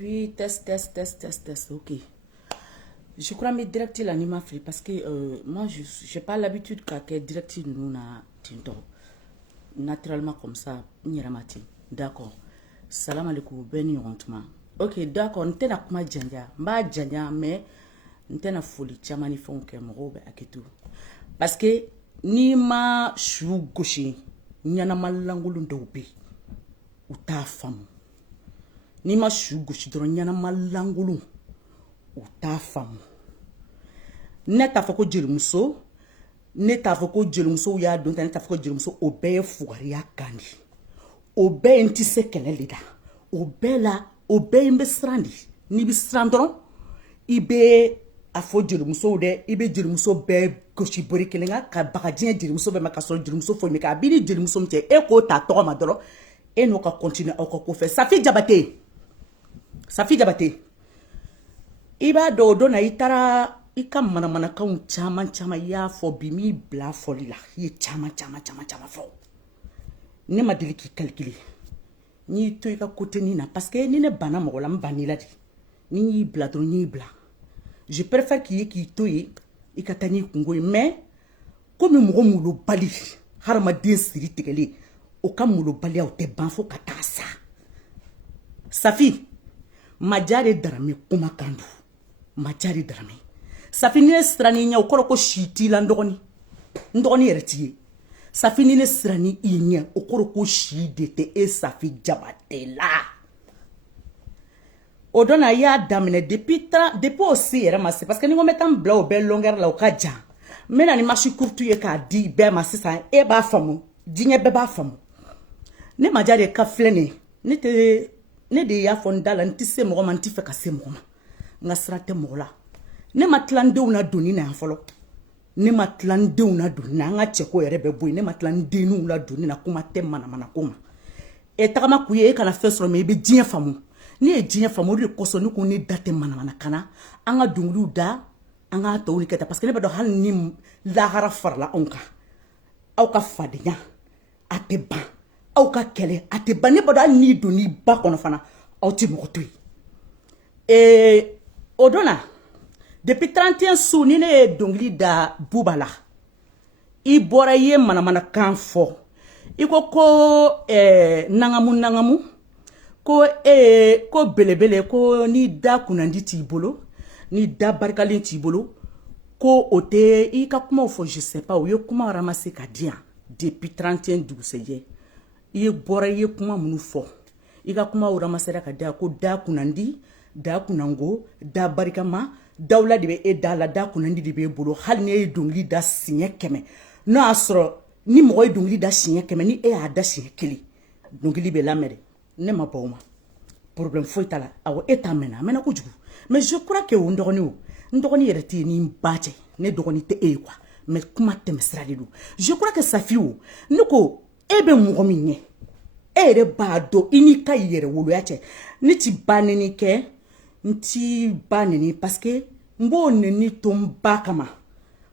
Oui, test, ok. Je crois mes directives là, m'a fait parce que moi, je n'ai pas l'habitude qu'à directives nous na tinto. Naturellement comme ça, nyiramati. D'accord. Salam alaikum, ben yontma. Ok, d'accord, n'te na kuma djanja. Mba djanja, mais n'te na folie chamani fon ke mrobe aketu. Parce que ni ma chou gauche, nyana malangulu ndobe. Ou ta femme. Ni ma chou gauche dron nyana malangulu. Ou ta femme. Ne t'a fait que Djelmuso, ne t'a fait que Djelmuso ya don ne t'a fait que Djelmuso obeye fougaria kandi. Obeye ntise kelele da. Obeye la, obeye mbe srandi. Ni bi srandron, ibe afo Djelmuso de, ibe Djelmuso be goshi bori kelenga ka bakadien Djelmuso be makasol Djelmuso fo me ka bini Djelmuso mte e ko ta to ma doro e no ka continue o ko fe. Safi Diabaté. Safi Diabaté. Iba do na itara ika mana kaun chama ya fo bimi bla foli la ye chama fo ne ma deli ki calculer ni to ika côté ni na parce que ni ne bana mo la mbani la di ni bla do ni bla je préfère ki to yi ika tani kungo mais comme mo mulo bali harama den siri tegele o kam mulo bali o te ban fo katasa Safi majare darame kuma kandu majare darame Safi ni srani nya okoro ko shiti la ndogoni yeretiye Safi ni srani inya okoro ko shidete e Safi Diabaté la odona ya damine depuis aussi era masse parce que ni ngometam bla o bel longueur la o kaja mena ni machi courtu ye ka di be masisa e ba famu dinye be ba famu ne majare ka flene ne de ya fondala ntise mo man tife ka se mo nga srate mo la ne matlandew na doni na folo ne matlandew na doni na nga cheko yere be boy ne matlandenu la doni na kuma tem mana kuma e tagama kuye kana fesro me be dien famu ni e dien famu ri koso ni ko ni date mana kana anga dunglu da anga tawni keta parce que ne be do hal ni la hara farla onka au ka fadinya ateba au ka kele ateba ne be do ni doni ba kono fana au ti mo toy e odona depuis 31 sous ni ne dongli da bubala I bora ye mana kan fo iko ko nangamu ko ko belebele ko ni da kunandi ti bolo ni da barkalin ti bolo ko ote I ka kuma fo je sais pas o ye kuma ramasser ka dia depuis 31 duguseye I bora ye kuma munu fo I ka kuma ramasser ka dia ko da kunandi da kunango da barikama dawla de be dala da kunandi de be bolo hal ne dongli da sinye keme no asro ni moy dongli da sinye keme ni a da sinye kili dongli be la mere ne ma bawma problème foi tala awo mena ko jugu mais je crois que ndogoni yereti ni mbache ne dogoni te quoi mais kuma te mesralidu je crois que Safi o nuko ebe mogominye ere bado inika yere wolo yache ni ti baneni ke nti baneni parce que mbo neni tomba kama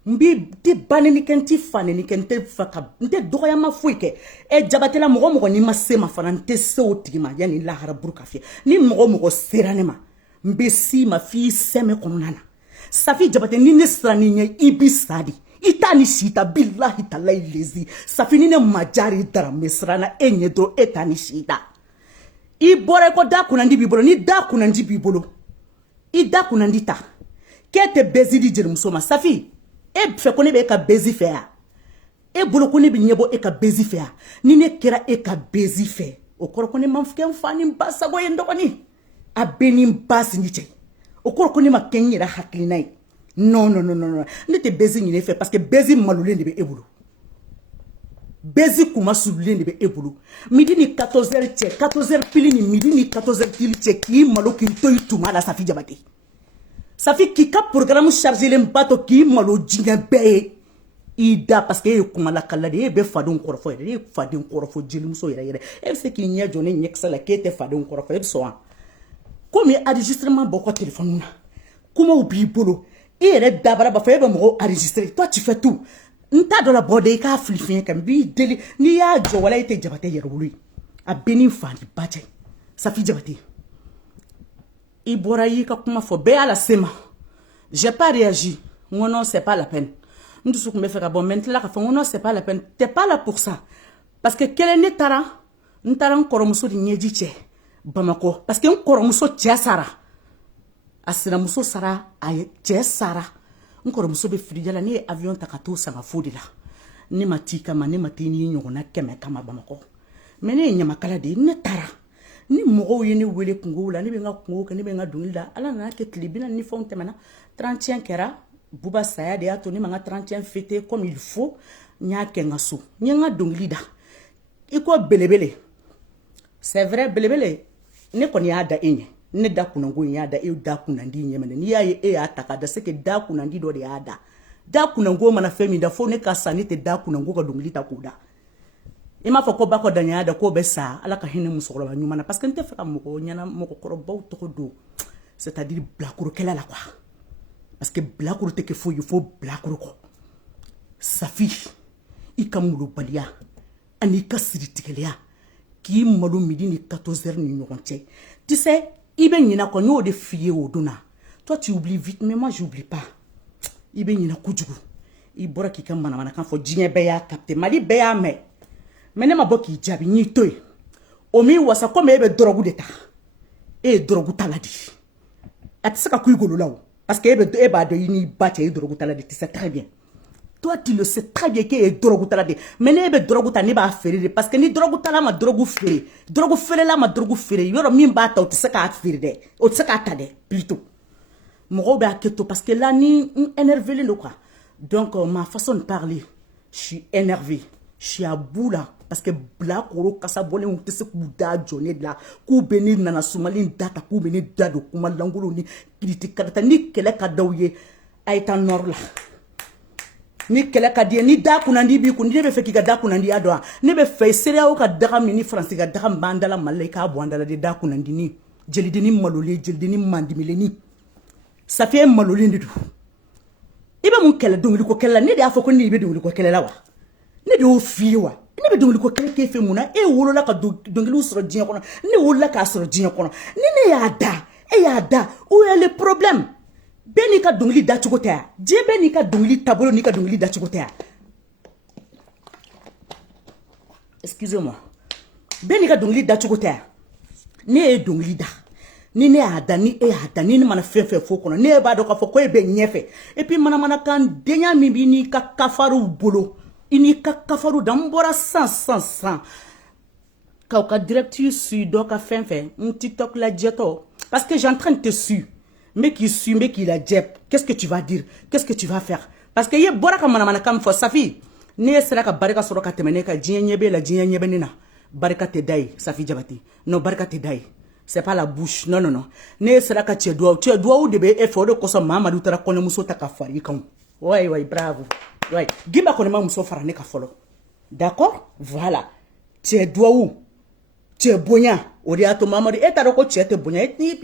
mbi ti baneni ke nti faneni ke nte faka nte doya ma fuike e Diabaté la mogo ni masema fana nte se otigima yani la haraburu kafie ni mogo serane ma mbe si ma fi seme konana Safi Diabaté ni ne srani nye ibisadi itani shita billahi talai lezi Safi ni ne majari dara mesrana enye do etani shita I bore ko da kunandi bibolo ni da kunandi bibolo I da kunandi ta kete bezi di Djelmuso ma Safi e fe ko ne be ka bezi fe ya e bolo ko ne bi nyebo e ka bezi fe ya ni ne kera e ka bezi fe o koro ko ne manfike mfani mbasa go yendo ni a beni mbasi ni che o koro ko ne ma kenyira haklinai non ne te bezi ni ne fe parce que bezi malule ne be e bolo bezi kuma sulule ne be e bolo midi ni 14h che 14h pili ni midi ni 14h pili che ki malo ki to ituma la Safi Diabaté Safi ki ka programme chargé le mbato ki malo jinga be ida parce que kuma la kala de be fadon korofo de fadon korofo jelimuso yere e se ki nya jone nyeksa la kete fadon korofo e so comme enregistrement boko téléphone na kuma ubi bolo e dabara ba fa e be mo enregistrer toi tu fais tout nta do la bode ka flifin kan bi deli ni ya jo wala ite jabate yere wulu a beni fandi baje ça fi jabate i bora yi ka kuma fo be ala sema j'ai pas réagi non c'est pas la peine. Nous tous me faire bon maintenant non c'est pas la peine. T'es pas là pour ça. Parce que quel est tara? Ntara nkoromuso di nyeji che Bamako parce que nkoromuso che sara. Asira muso sara ay che sara. Nkoromuso be fridjala ni avion takato sanga fodila. Ni matika ma ni matini nyona keme kama Bamako. Mene nyama kala de ne tara. Ni mogo yeni wele kungo la ni benga kungo ka ni benga dungilda ala na ke klibina ni fonte mana 31 kera buba saya de ato ni manga 31 fêté comme il faut nya kenga so nyanga dungilda iko belebele c'est vrai belebele ne ko ni ada enye ne da kunango nya da e da kunandi nye mene ni ya e ataka da seke da kunandi do de ada da kunango mana femi da fo ne ka sanite da kunango ka dungilita kuda ima fako bako danya da ko be sa ala ka hene musoro ba nyuma parce que nte faka moko nyana moko korobo to do c'est-à-dire blakuru kala la quoi parce que blakuru te ke fo il faut blakuru ko safi ikamulu balia ani kasiritikelea ki malu midi ni 14h ni nyonche tu sais ibe nyina ko nyo de fier au dona toi tu oublies vite mais moi j'oublie pas ibe nyina kujugu ibora ki kam mana kan fo jinye be ya capte mali be ya me mene maboki jabi ni toy omi wasa comme ebe drogu de ta e drogu taladi atsaka kuigolo lawo parce que eba de ni bache e drogu taladi tu sais très bien toi tu le sais très bien que e drogu taladi mene ebe drogu ta ni ba ferire parce que ni drogu tala ma drogu fere la ma drogu fere yoro min ba ta o tsaka ka fere de o tsaka ta de plutôt mo be aketo parce que là ni énervé le quoi donc ma façon de parler je suis énervé je suis à bout là parce que bla koro kasa bolé on te se kuda joné de là ku beni nana sumalin data ku beni dado kuma langolo ni critique kata ni kele ka dawye ay tan nor la ni kele ka die ni da kunandi bi ku ni be fe ki ga da kunandi ado ni be fe sere o ka daga mini france ga daga bandala malaika boandala de da kunandi ni jeli de ni malole jeli de ni mandimile ni ça fait malole ndidu ibe mun kele dongli ko kele ni de afoko ni be dongli ko kele la wa ni de o fiwa ne be dongli ko kele ke fe muna e wolola ka dongli soro dien kono ni wolola ka soro dien kono ni ne ya da où est le problème beni ka dongli da chukota je beni ka dongli tabolo ni ka dongli da chukota excusez-moi beni ka dongli da chukota ni e dongli da ni ne ada ni e ada ni mana fe fo kono ne ba do ka fo ko e be nyefe et puis mana kan denya mi bi ni ka kafaru bolo ini ka kafaru dambora sans ka directeur sur do ka fin un TikTok la jeto parce que j'entraîne te su mais qui la jep qu'est-ce que tu vas dire qu'est-ce que tu vas faire parce que ye bora ka mana kam fo safi ne sera ka barika soro ka temene ka jinyebe la jinyebe nina barika te dai safi jabati no barika te dai c'est pas la bouche non ne sera ka tu dois ou de be effort de koso Mamadou tara kono muso ta ka fari kan ouais bravo ouais gimba kono ma muso fara ne ka folo d'accord voilà tu dois où tu bonya odi ato Mamadou et taro ko tu te bonya ni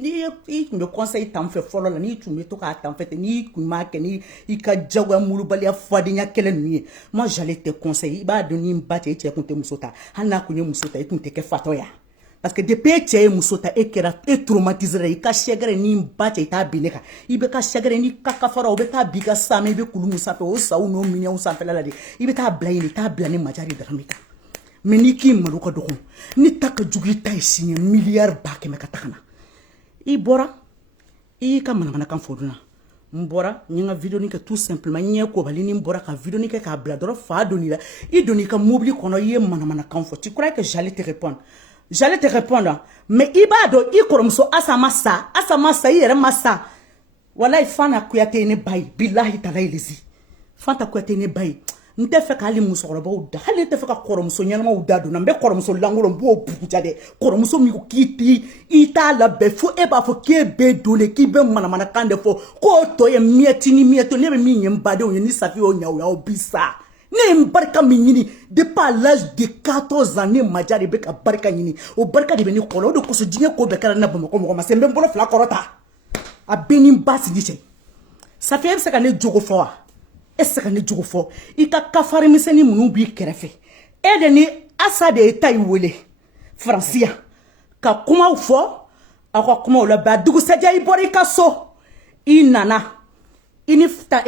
me conseil tam fe folo la ni tu me to ka tam fait ni kuma ke ni ika jagwa mulu balia fadinya kelen ni moi j'allais te conseiller ba de ni mbate e te muso ta hana kunye muso ta e tu te ke fatoya parce que depuis que tu es musota et que tu es traumatisé, il y a chagrin ni batte et ta bineka. Il y a chagrin ni kakafara ou beta biga same be kulu musape ou sa ou no minya ou sa la de. Il y a blaine ta blane majari dramika. Mais ni ki maluka doko. Ni taka jugli ta signé milliard ba ke mekatakana. I bora i ka mana kan foduna. Mbora nyanga video ni ke tout simplement nye ko bali ni mbora ka video ni ke ka bla doro fa doni la. I doni ka mobile kono ye mana kan fo. Tu crois que j'allais te répondre? J'allais te répondre, mais ibado i koromso asamasa yere masa. Wallahi fana kuyate ne bay, billahi talailizi. Fanta kuyate ne bay. Nte fe ka ali musoroba uda, hali te fe ka koromso nyama uda do, nambe koromso langolo mbo bujade. Koromso mi ko kiti ita la be fo e ba fo ke be dole ki be mana kande fo ko to ye mieti ni mieto ne be mi nyembade o ni safi o nyawo ya obisa. Ne barka minini depuis à l'âge de 14 ans ne maja de beka barka nyini o barka de beni kolo do koso jinye ko be kala na bamako mo ma sembe mbolo fla korota a beni basi diche ça fait ça ne jogo fo est-ce que ne jogo fo I ka kafari miseni munu bi kerefe e de ni asa de tay wele francia ka kuma fo akwa kuma la ba dugu sadia I bori ka so I nana inifta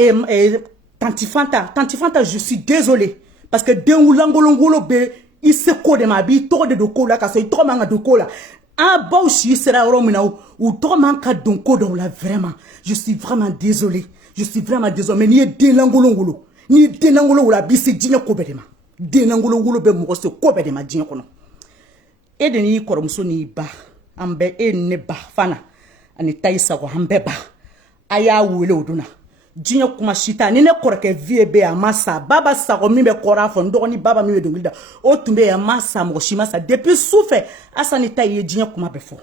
Tantifanta, je suis désolé. Parce que Dengoulangolongolo be, il se code ma vie, toro de dokola, parce qu'il tombe en dokola. Ah, bon, si sera romina ou tombe en cas donko dans la vraiment. Je suis vraiment désolé. Je suis vraiment désolé. Mais ni Denangolongolo, ni Denangolo la bise dîner kobedema. Denangolongolo be mo se kobedema dîner kono. Et de ni koromso ni ba, ambe e ne ba fana, ani taisa ko ambe ba. Aya wule oduna. Jinye kuma shita ni ne koreke vie be amasa baba sa ko mimbe kora fo ndoni baba mimbe dongilda o tumbe ya masa mo shima sa depuis souffle asa ni taye jinye kuma befo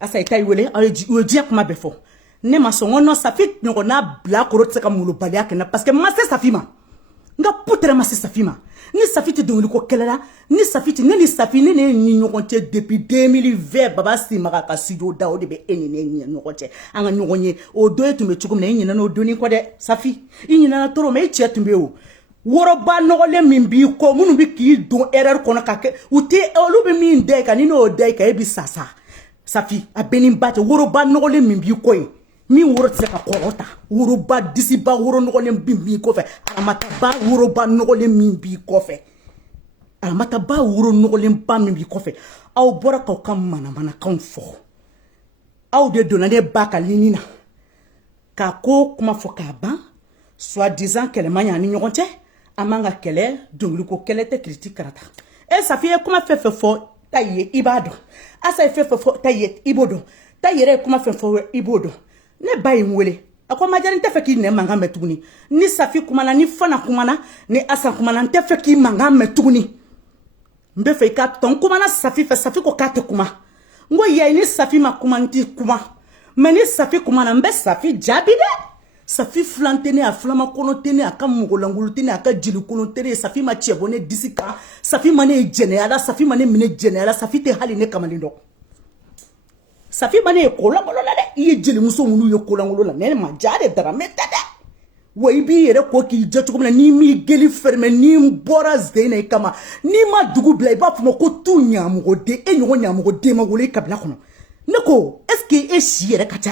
asa itayi wele o jinye kuma befo ne masongo no safit ngo na bla ko rotseka mulo balia kana parce que masa safima nga putre masa safima ni safiti dongili ko kelela ni safiti ni safini ne ni nyokonte depuis 2020 baba si maka ka studio da o de be eni ne ni nyokonte anga nyokonye o do etume chukum na eni na no doni ko de safi eni na toro me che tumbe o woro ba no le mimbi ko munu bi ki don erreur kono ka ke uti olu be min de ka ni no de ka e bi sasa safi a benin bate woro ba no le mimbi ko e mi woro tse ka korota woro ba disi ba woro no le mimbi ko fe alamata ba woro ba no le mimbi ko fe alamata ba woro no le mimbi ko fe aw bora ka kam mana kan fo aw de donane ba ka linina ka ko kuma fo ka ban soit disant qu'elle manya ni nyokonte amanga kele donglu ko kele te critique karata e ça fait kuma fe fo taye ibado asa fe fo taye ibodo tayere kuma fe fo ibodo ne bayi mwele akwa majani te feki ne manga metuguni ni safi kumana ni fana kumana ni asa kumana te feki manga metuguni mbe fe ka ton kumana safi fe safi ko kate kuma ngo ye ni safi makumanti kuma meni safi kumana mbe safi jabide safi flantene a flama konotene aka mugolangulutene aka jilukunotene safi ma chebone disika safi mane generala safi mane mine generala safi te hali ne kamalindo safi mane kola kola de iye jeli muso munu ye kola kola ne ma jade dara metade way bi yere ko ki jatu ko ni mi geli ferme ni mbora zene kama ni ma dugu bla iba fuma ko tu nyamugo de e nyogo nyamugo de ma wole kabla kono neko est-ce que e shi yere kata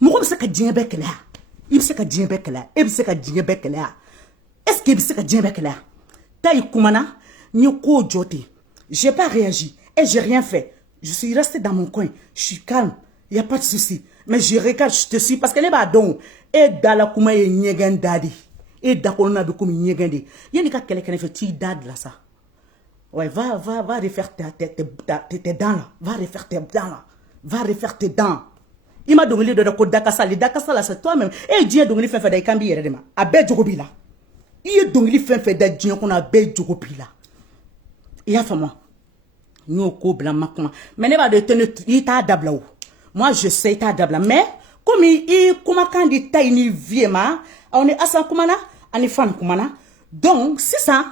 mo ko se ka dien be kala ibse ka dien be kala e bse ka dien be kala est-ce que ibse ka dien be kala tay kumana ni ko jote j'ai pas réagi et j'ai rien fait. Je suis resté dans mon coin. Je suis calme. Il n'y a pas de souci. Mais je regarde, je te suis. Parce que les badons, et dans la kouma y nyegen dadi. Et dans la kouma y nyegen di. Il y a quelqu'un qui fait tu dad là ça. Ouais, va refaire tes dents là. Va refaire tes dents là. Va refaire tes dents. Il m'a donné de la Dakassa. Les Dakassa là, c'est toi-même. Et Dieu a donné le fait des cambi et de ma. A bête jogobi là. Il a donné le fait des Dieu qu'on a bête jogobi là. Il y a fait moi. Nous ko blanc makuma mais ne va de tenir ita dabla moi je sais ita dabla mais comme il kuma kan di tayni viema on est asa kumana ani fan kumana donc c'est ça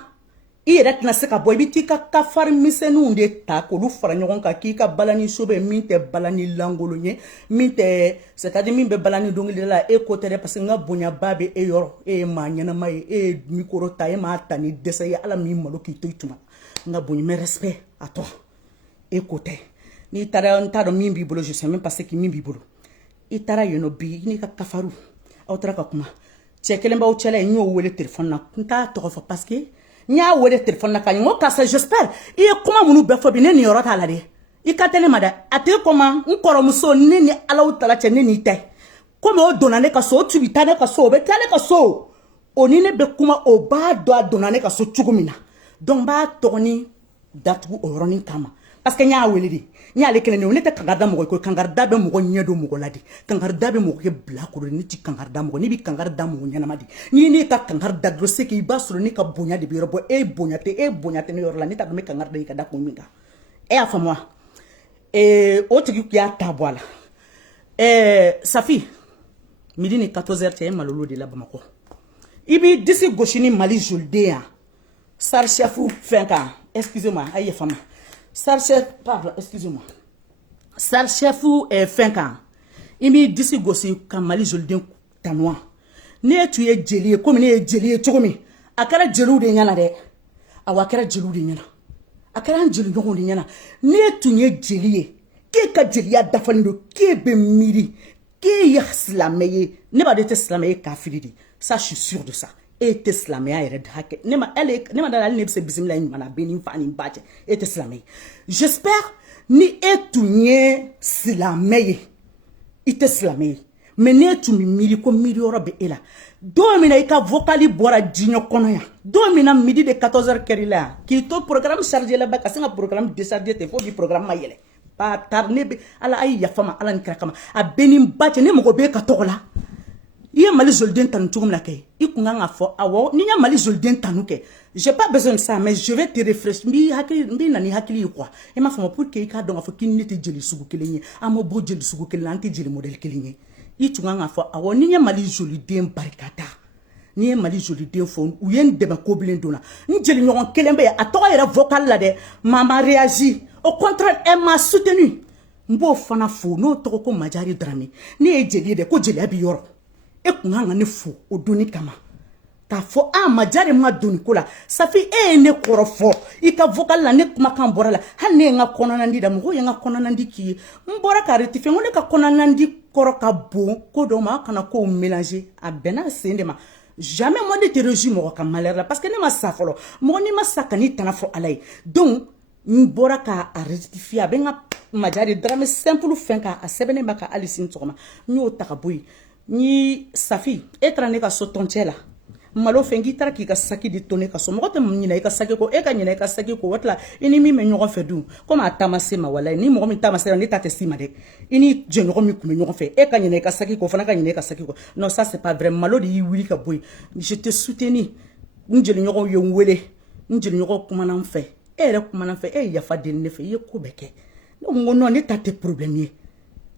il est na seka boy biti ka kafar misenu de ta ko lu fara nyogon ka ki ka balani sobe minte balani langolo nye minte c'est-à-dire mimbe balani dongili la e côté parce que nga bonya babe e yor e ma nyana mai e micro ta e ma tani desa ya ala mi malo ki toituma nga bonya me respect à toi. Écoutez, ni tara ntaro mimbi bolo je sais même pas ce qui mimbi bolo. Itara yono bi ni ka kafaru. Autra ka kuma. Tchekelemba o tchela nyo wele téléphone na. Nta to fa parce que nya wele téléphone na ka ngo ka ça j'espère. Et comment munu be fo bi ne ni yorota la de. I ka tele mada. Ate comment nkoro muso ne ni ala o tala che ne ni te. Comme o donane ka so tu bitane ka so be tale ka so. Oni ne be kuma o ba do donane ka so chugumina. Donc ba toni datu o ronin kama. Parce que nya weledi nya le kene ne te kangarda mo ko kangarda be mo nyedo mo ladi kangarda be mo ke black ko ni ti kangarda mo ni bi kangarda mo nyana madi ni ka kangarda do se ki basro ni ka bonya de bi robo e bonyate ne yorla ni ta me kangarda ka da ko minga e afa moi e o tigi ya tabwala safi midi ni 14h te malolo de la Bamako ibi disi goshini mali joldea Sarchefu fenka, excusez-moi, aïe femme. Sarchef, pardon, excusez-moi. Sarchefu fenka. Imi disi gosi kamali jolden tanwa. Ne tu ye jeli comme ne jeli chokomi. Akara jelu de nyana de. Awa akara jelu de nyana. Akara jelu nyoko de nyana. Ne tu ye jeli ke ka jeli ya dafando ke be miri ke ya slameye. Ne ba de te slameye kafiri di. Ça je suis sûr de ça. Et te slameye ere de hake. Ne ma dala ne se bismillah mana benin fani bache. Et te slameye. J'espère ni etunye slameye. Ite slameye. Mais ne tu mi miri ko miri oro be ela. Domina ika vocali bora jinyo kono ya. Domina midi de 14h kerila. Ki to programme chargé là bas kasinga programme déchargé te faut du programme mayele. Ba tarnebe ala ay ya fama ala nkrakama. A benim bache ne mo be ka tokola. Iye mali zolden tanu tugum la kay. Ikunga nga fo awo ni nya mali zolden tanu ke. J'ai pas besoin de ça mais je vais te refresh mbi nani hakili quoi. E ma fama pour que ika donga fo kin niti jeli sugu kelenye. Amo bo jeli sugu kelenye anti jeli model kelenye. I tunga nga fo awo ni nya mali joli den barikata ni mali joli den fo u yen de ba ko bilen dona ni jeli nyon kelembe a to yera vocal la de mama réagi au contraire elle m'a soutenu mbo fana fo no to ko majari drame ni e jeli de ko jeli abi yoro e kunga nga ne fo o doni kama ta fo a majari ma doni ko la ça fait ne korofo i ka vocal la ne kuma kan bora la hanne nga konona ndi da mo nga konona ndi ki mbora ka rectifier ngone ka konona ndi ka bon ko do ma kana ko mélanger a bena sendema jamais moi de te régime ka malheur là parce que ne ma sa folo mo ni ma sakani tanafo alay donc mbora ka a rectifier benga majari drame simple fenka a sebene baka alisin tsoma nyo takaboy ni safi etrane ka sotonchela malo fengi tara ki ka saki di tone ka so mo te nyina ka saki ko e ka nyina ka saki ko watla ini mi me nyogo fe du comme atamase ma wala ni mo mi tamase ni tate sima de ini je nyogo mi kume nyogo fe e ka nyina ka saki ko fana ka nyina ka saki ko non ça c'est pas vrai malo di wili ka boy je te soutenu njeli nyogo yo wele njeli nyogo kuma na fe e re kuma na fe e ya fa de ne fe ye ko beke no non ni tate problème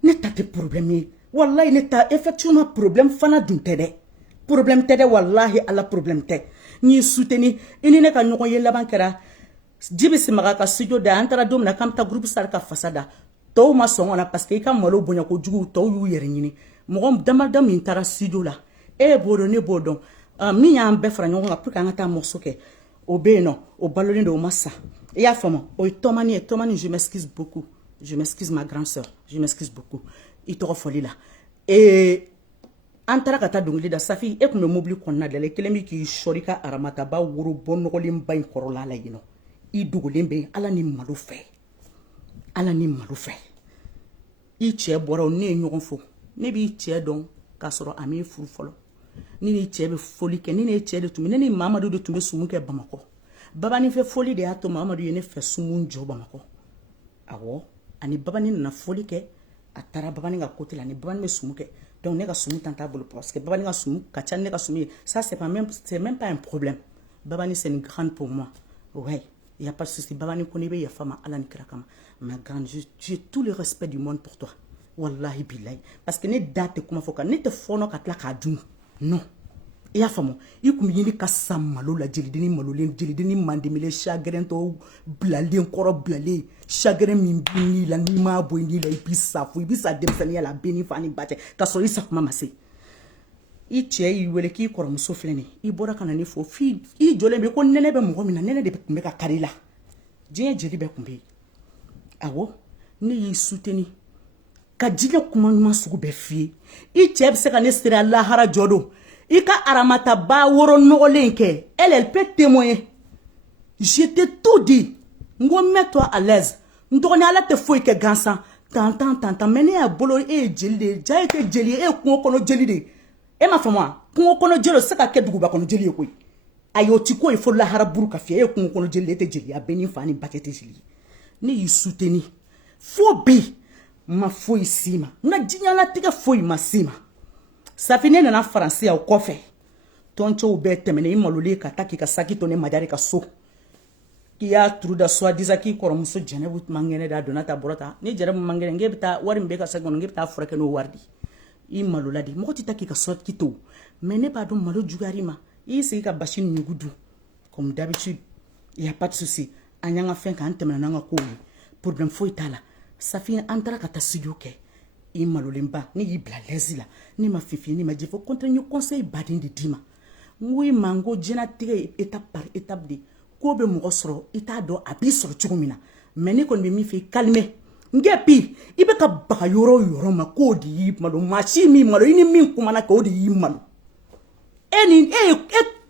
ni tate problème wallahi ni ta effectivement problème fana dun tede problème tede wallahi ala problème te ni soutenu ini ne ka nyogo ye laban kera jibi simaga ka studio da antara domna kamta groupe sar ka fasada to ma songona parce que ka malo bonya ko jugu to yu yere nyini mo damal min tara studio la e bodo ne bodon mi ya ambe fra nyogo pour ka ngata morceau ke o be no o baloni do massa e ya fama o tomani je m'excuse beaucoup je m'excuse ma grande sœur je m'excuse beaucoup il te refoli là et antara kata dongli da safi e kume mobili konna de le kelemi ki shorika aramata ba wuro bonnogolim bain korola la yino I dugolen be ala ni malo fe I che bora ne nyogon fo ne bi che don ka soro ami furu folo ni che be foli ke ni ne che de tumi ni mamadu de tumi sumu ke bamako baba ni fe foli de ato mamadu ye ne fe sumu njo bamako awo ani baba ni na foli ke atara baba ni ga côté la ni baba ni me sumu ke donc ne ka sumu tanta bolo parce que baba ni ga sumu ka chan ne ka sumu ça c'est même pas un problème baba ni c'est une grande pour moi ouais il y a pas de souci baba ni konibe ya fama ala ni krakama ma grande j'ai tout le respect du monde pour toi wallahi billahi parce que ne date kuma foka ne te fono ka tla ka dun non il y a famo I kum yini ka samalo la jelidini malolen jelidini mandemile chagrin to blalen koro blale chagrin min bini la ni ma boy ni la ibisa demsani la beni fani bache ka so isa kuma mase I che I wele ki koro muso fleni I bora kana ni fo fi I jole be ko nene be mo mina nene de be ka karila je jeli be kumbe awo ni yi soutenu ka jinya kuma ma sugu be fie I che be se ka ne sira la hara jodo I ka aramata ba woro nogolen ke elle peut témoigner j'étais tout dit ngo mets-toi à l'aise ndogoni ala te foi ke gansan tant mais ne ya bolo e jeli de ja ete jeli e kun kono jeli de e ma fama kun kono jelo saka ke dugu ba kono jeli e koy ayo ti ko e fo la haraburu ka fie e kun kono jeli ete jeli a beni fani bakete jeli ne yi soutenu fo bi ma foi sima na jinya la tige foi ma sima safine na français au kofe toncho be temene imalule ka taki ka saki to ne majari ka so ki ya truda so dizaki korom so jenebu mangene da donata borota ni jere mangene ngebta wari mbeka sagono ngebta frake no wardi imalula di moti taki ka so kito mais ne pas do malo jugarima I sigi ka bashin nyugudu comme d'habitude il y a pas de souci an y'an ka fɛn k'an tɛmɛna n'an ka kow ye problème foyi t'a la Safi an taara ka taa studio kɛ i malolenba ne y'i bila l'aise la ne ma fifi ne ma jɛ fo contrat ye conseil baden de d'i ma n ko i ma n ko diɲɛnatigɛ ye étape par étape de ko bɛ mɔgɔ sɔrɔ i t'a dɔn a b'i sɔrɔ cogo min na mais ne kɔni bɛ min fɛ i calmer nkɛ bi i bɛ ka baga yɔrɔ o yɔrɔ ma k'o de y'i malo maa si min malo i ni min kumana kɛ o de y'i malo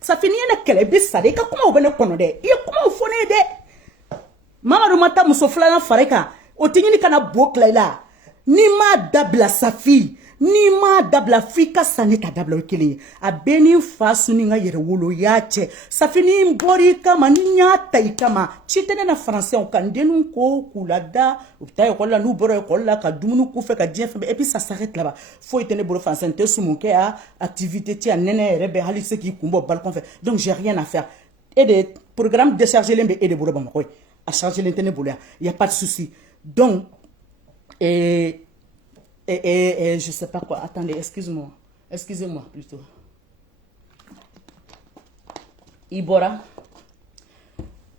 Safi n'i ye ne kɛlɛ i bɛ sa dɛ i ka kumaw bɛ ne kɔnɔ dɛ i ye kumaw fɔ ne ye dɛ Mamadu ma taa muso filanan fara i kan o tɛ ɲini kana bo tila i la n'i m'a dabila Safi n'i m'a dabila f'i ka sa ne ka dabila o kelen ye a bɛɛ ni fa su ni n ka yɛrɛ wolo y'a cɛ Safi ni n bɔra i kama ni n y'a ta i kama ci tɛ ne na faransɛw ka n denninw ko k'u lada u bɛ taa ekɔli la n'u bɔra ekɔli la ka dumuni k'u fɛ ka diɲɛ fɛn bɛɛ et puis ça s'arrête là-bas foyi tɛ ne bolo faransɛ n tɛ sumukɛ ya activité tɛ yan nɛnɛ yɛrɛ bɛ hali se k'i kun bɔ balcon fɛ donc j'ai rien à faire et de programme déchargé bɛ e de bolo Bamakɔ a chargé tɛ ne bolo yan y a pas de souci donc je sais pas quoi. Attendez, excusez-moi plutôt. Ibora.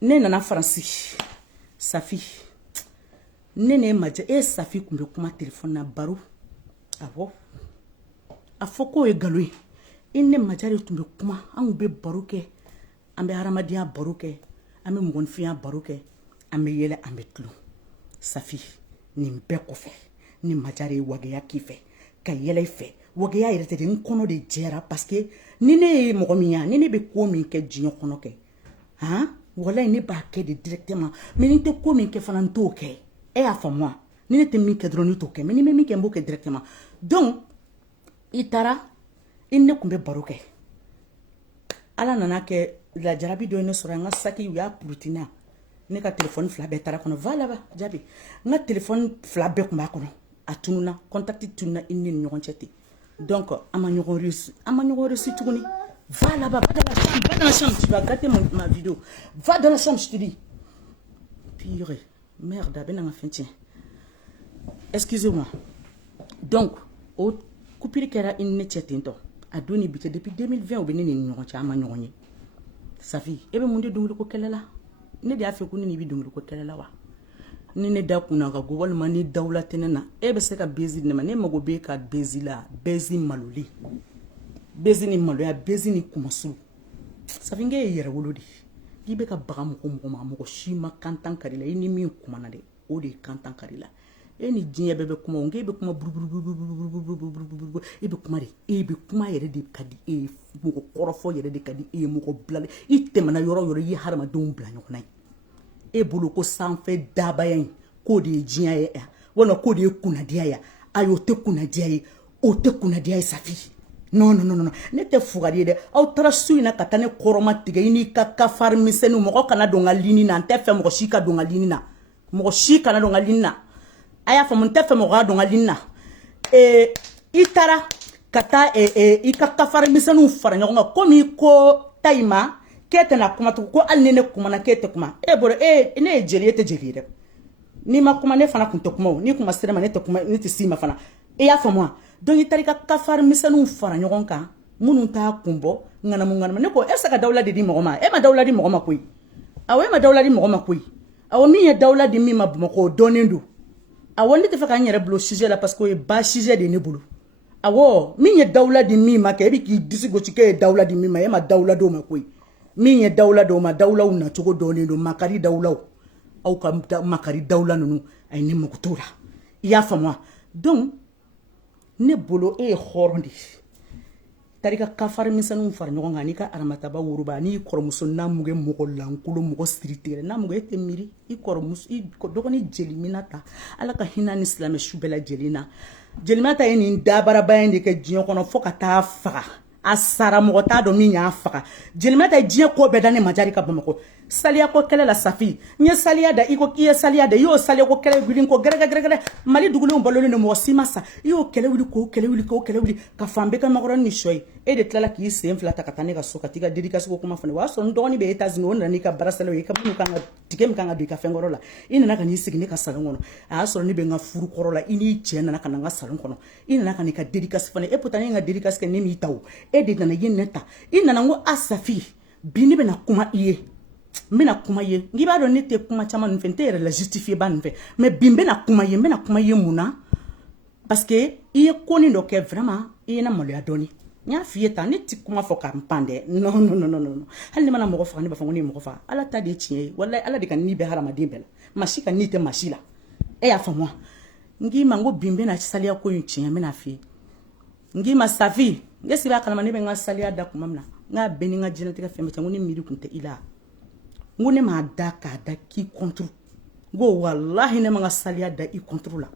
Ne nana Francis. Safi. Ne maja. Safi kumbe kuma téléphone na baro. Abo. Afoko e galoi. Ne maja de tumbe kuma. An be baro ke. An be haramadiya baro ke. An be mɔgɔninfinya baro ke. An be yɛlɛ an be tulo. Safi. Nin bɛɛ kɔfɛ. Ni majare wagaya kifɛ ka yɛlɛ fɛ wagaya yɛrɛ tɛ n kɔnɔ de jɛra parce que ni ne ye mɔgɔ min ya ni ne bɛ ko min kɛ diɲɛ kɔnɔ kɛ han walayi ne b'a kɛ de directement mais ni tɛ ko min kɛ fana n t'o kɛ e y'a faamu wa ni ne tɛ min kɛ dɔrɔn ne t'o kɛ mais ni bɛ min kɛ n b'o kɛ directement donc i taara i ne kun bɛ baro kɛ ala nana kɛ lajarabi dɔ ye ne sɔrɔ n ka saki u y'a purutina ne ka téléphone fila bɛɛ taara kɔnɔ va là-bas jaabi n ka téléphone fila bɛɛ kun b'a kɔnɔ a tununa contact tununa i ni ɲɔgɔn cɛ ten donc an ma ɲɔgɔn reçu tuguni va là-bas va dans la chambre tu vas gâter ma vidéo va dans la chambre je te dis purée merde a bɛ na n ka fɛn tiɲɛ excusez-moi donc o coupure kɛra i ni ne cɛ ten tɔ a don ni bi cɛ depuis 2020 o bɛ ne ni ɲɔgɔn cɛ an ma ɲɔgɔn ye Safi e bɛ mun de dɔnkili ko kɛlɛ la ne de y'a fɛ ko ne ni bɛ dɔnkili ko kɛlɛ la wa ni ne da kunna ka go walima ni dawla tɛ ne na e bɛ se ka bezi ne ma ne mago bɛ ka bezi la bezi maloli bezi ni maloya bezi ni kumasuru Safi nk'e ye yɛrɛ wolo de k'i bɛ ka baga mɔgɔ ma mɔgɔ si ma kantan kari la i ni min kumana dɛ o de ye kantan kari la e ni diɲɛ bɛɛ bɛ kuma o nk'e bɛ kuma buruburu e bɛ kuma de e bɛ kuma yɛrɛ de ka di e ye mɔgɔ kɔrɔfɔ yɛrɛ de ka di e ye mɔgɔ bilali i tɛmɛna yɔrɔ yɔrɔ i ye hadamadenw bila ɲɔgɔn na ye e bolo ko sanfɛ dabaya in k'o de ye diɲɛ ye walima k'o de ye kunnadiya ye ayi o tɛ kunnadiya ye o tɛ kunnadiya ye Safi non ne tɛ fugari ye dɛ aw taara su in na ka taa ne kɔrɔma tigɛ i n'i ka kafari misɛnninw mɔgɔ kana don n ka ligne na n tɛ fɛ mɔgɔ si ka don n ka ligne na mɔgɔ si kana don n ka ligne na a y'a faamu n tɛ fɛ mɔgɔ ka don n ka ligne na i taara ka taa i ka kafari misɛnninw fara ɲɔgɔn kan komi ko Tayima k'e tɛna kuma tugun ko hali ni ne kumana k'e tɛ kuma e bolo ne ye jeli ye tɛ jeli ye dɛ n'i ma kuma ne fana kun tɛ kuma o n'i kuma sera ma ne tɛ kuma ne tɛ s'i ma fana e y'a faamu wa donc i taara i ka kafari misɛnninw fara ɲɔgɔn kan minnu t'a kun bɔ ŋanamu ne ko e bɛ se ka dawula de di mɔgɔ ma e ma dawula di mɔgɔ ma koyi awɔ e ma dawula di mɔgɔ ma koyi awɔ min ye dawula di min ma Bamakɔ o dɔnnen don awɔ ne tɛ fɛ ka n yɛrɛ bilo sujet la parce que o ye ba sujet de ye ne bolo awɔ min ye dawula di min ma kɛ e bɛ k'i disi gosi k'e ye dawula di min ma e ma dawula d'o ma koyi min ye dawula d'o ma dawulaw nacogo dɔnnen don makari dawulaw aw ka makari dawula ninnu a ye ne mago t'o la i y'a faamu wa donc ne bolo e ye hɔrɔn de taara i ka kafari misɛnninw fara ɲɔgɔn kan n'i ka aramataba woroba n'i kɔrɔmuso n'a mun kɛ mɔgɔ lankolon mɔgɔ siri tigɛ n'a mun kɛ e tɛ miiri i kɔrɔmuso i dɔgɔnin Jelimina ala ka hinɛ ni silamɛ su bɛɛ lajɛlen na Jelimina ye nin dabaraba in de kɛ diɲɛ kɔnɔ fo ka taa faga a sara mɔgɔ t'a dɔn min y'a faga Jelimina diɲɛ ko bɛɛ da ne Majari ka Bamakɔ saliya ko kɛlɛ la Safi n ye saliya da i ko k'i ye saliya da i y'o saliya ko kɛlɛ wuli ko gɛrɛgɛrɛ Mali dugulenw balolen don mɔgɔ si ma sa i y'o kɛlɛ wuli k'o kɛlɛ wuli ka fan bɛɛ kɛ makɔrɔni ni sɔ ye e de tilala k'i sen fila ta ka taa ne ka so ka t'i ka dédicace ko kuma fɔ ne o y'a sɔrɔ n dɔgɔnin bɛ États-Unis o nana n'i ka baarasalaw ye i ka minnu kan ka tigɛ min kan ka don i ka fɛn kɔrɔ la i nana ka n'i sigi ne ka salon kɔnɔ a y'a sɔrɔ ne bɛ n ka furu kɔrɔ la i n'i cɛ nana ka na n ka salon kɔnɔ i nana ka n'i ka dédicace fana e pourtant ne ye n ka dédicace kɛ ne m'i ta o e de nana i ye ne ta i nana n ko a Safi bi ne bɛna kuma i ye mbena kuma ye ngi ba do ne te kuma chama nfe te la justifier ba nfe mais bimbe na kuma ye muna parce que il koni do ke vraiment il na molo ya doni nya fiye ta ne ti kuma fo ka mpande non hal ni mana mo fa ni ba fa ngoni mo fa ala ta de tie wallahi ala de kan ni be harama de bela mashika ni te mashila e ya fa moi ngi mango bimbe na salia ko yin tie me na fi ngi ma safi ngesi ba kana ne be nga salia da kuma mna nga beni nga jina te ka fembe ngoni miri kunte ila ngone ma da ka da ki contre go wallahi ne ma nga salia da i contre la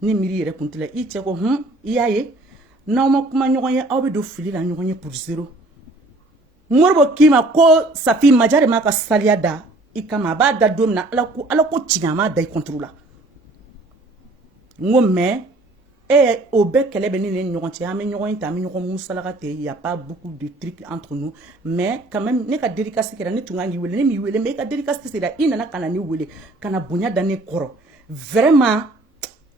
ni miri yere kunte la i che ko iyaye na ma kuma ɲɔgɔn ye aw bɛ do fili la ɲɔgɔn ye pour zéro morbo kima ko safi majari ma ka saliya da i kama a b'a da don min na ala ko tiɲɛ a m'a da i contre la n ko mais o bɛɛ kɛlɛ bɛ ne ni ɲɔgɔn cɛ an bɛ ɲɔgɔn ye ta an bɛ ɲɔgɔn musalaka tɛ y a pas beaucoup de trucs entre nous mais quand même ne ka dédicace kɛra ne tun kan k'i wele ne m'i wele mais i ka dédicace sera i nana ka na ne wele ka na bonya da ne kɔrɔ vraiment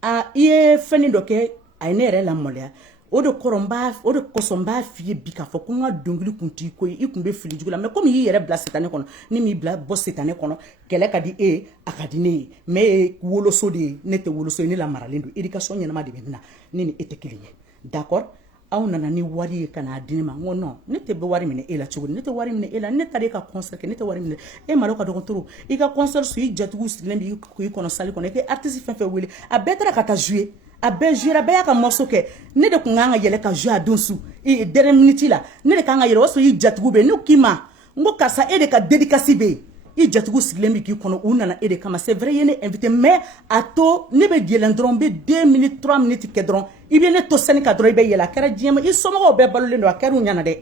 i ye fɛn dɔ kɛ a ye ne yɛrɛ lamaloya o de kosɔn b'a f'i ye bi k'a fɔ ko n ka dɔnkili kun t'i ko ye i kun bɛ fili jugu la mais comme i y'i yɛrɛ bila sitanɛ kɔnɔ ni m'i bila bɔ sitanɛ kɔnɔ kɛlɛ ka di e ye a ka di ne ye mais e ye woloso de ye ne tɛ woloso ye ne lamaralen don éducation ɲɛnama de bɛ ne na ne ni e tɛ kelen ye d'accord aw nana ni wari ye ka n'a di ne ma n ko non ne tɛ bɛ wari minɛ e la cogo di ne tɛ wari minɛ e la ne taara e ka concert kɛ ne tɛ wari minɛ e malo ka dɔgɔtɔrɔ i ka concert so i jatigiw sigilen b'i kɔnɔ salle kɔnɔ i ka artiste fɛn fɛn wele a bɛɛ taara ka taa jouer a bɛɛ jouer a bɛɛ y'a ka morceau kɛ ne de kun kan ka yɛlɛ ka jouer a don su dernière minute la ne de kan ka yɛlɛ o y'a sɔrɔ i jatigiw bɛ yen ne k'i ma n ko karisa e de ka dédicace bɛ yen i jatigiw sigilen bɛ k'i kɔnɔ u nana e de kama c'est vrai i ye ne invité mais a to ne bɛ yɛlɛn dɔrɔn n bɛ 2 minutes 3 minutes kɛ dɔrɔn i bɛ ne to scène kan dɔrɔn i bɛ yɛlɛ a kɛra diɲɛ ma i somɔgɔw bɛɛ balolen don a kɛra u ɲɛna dɛ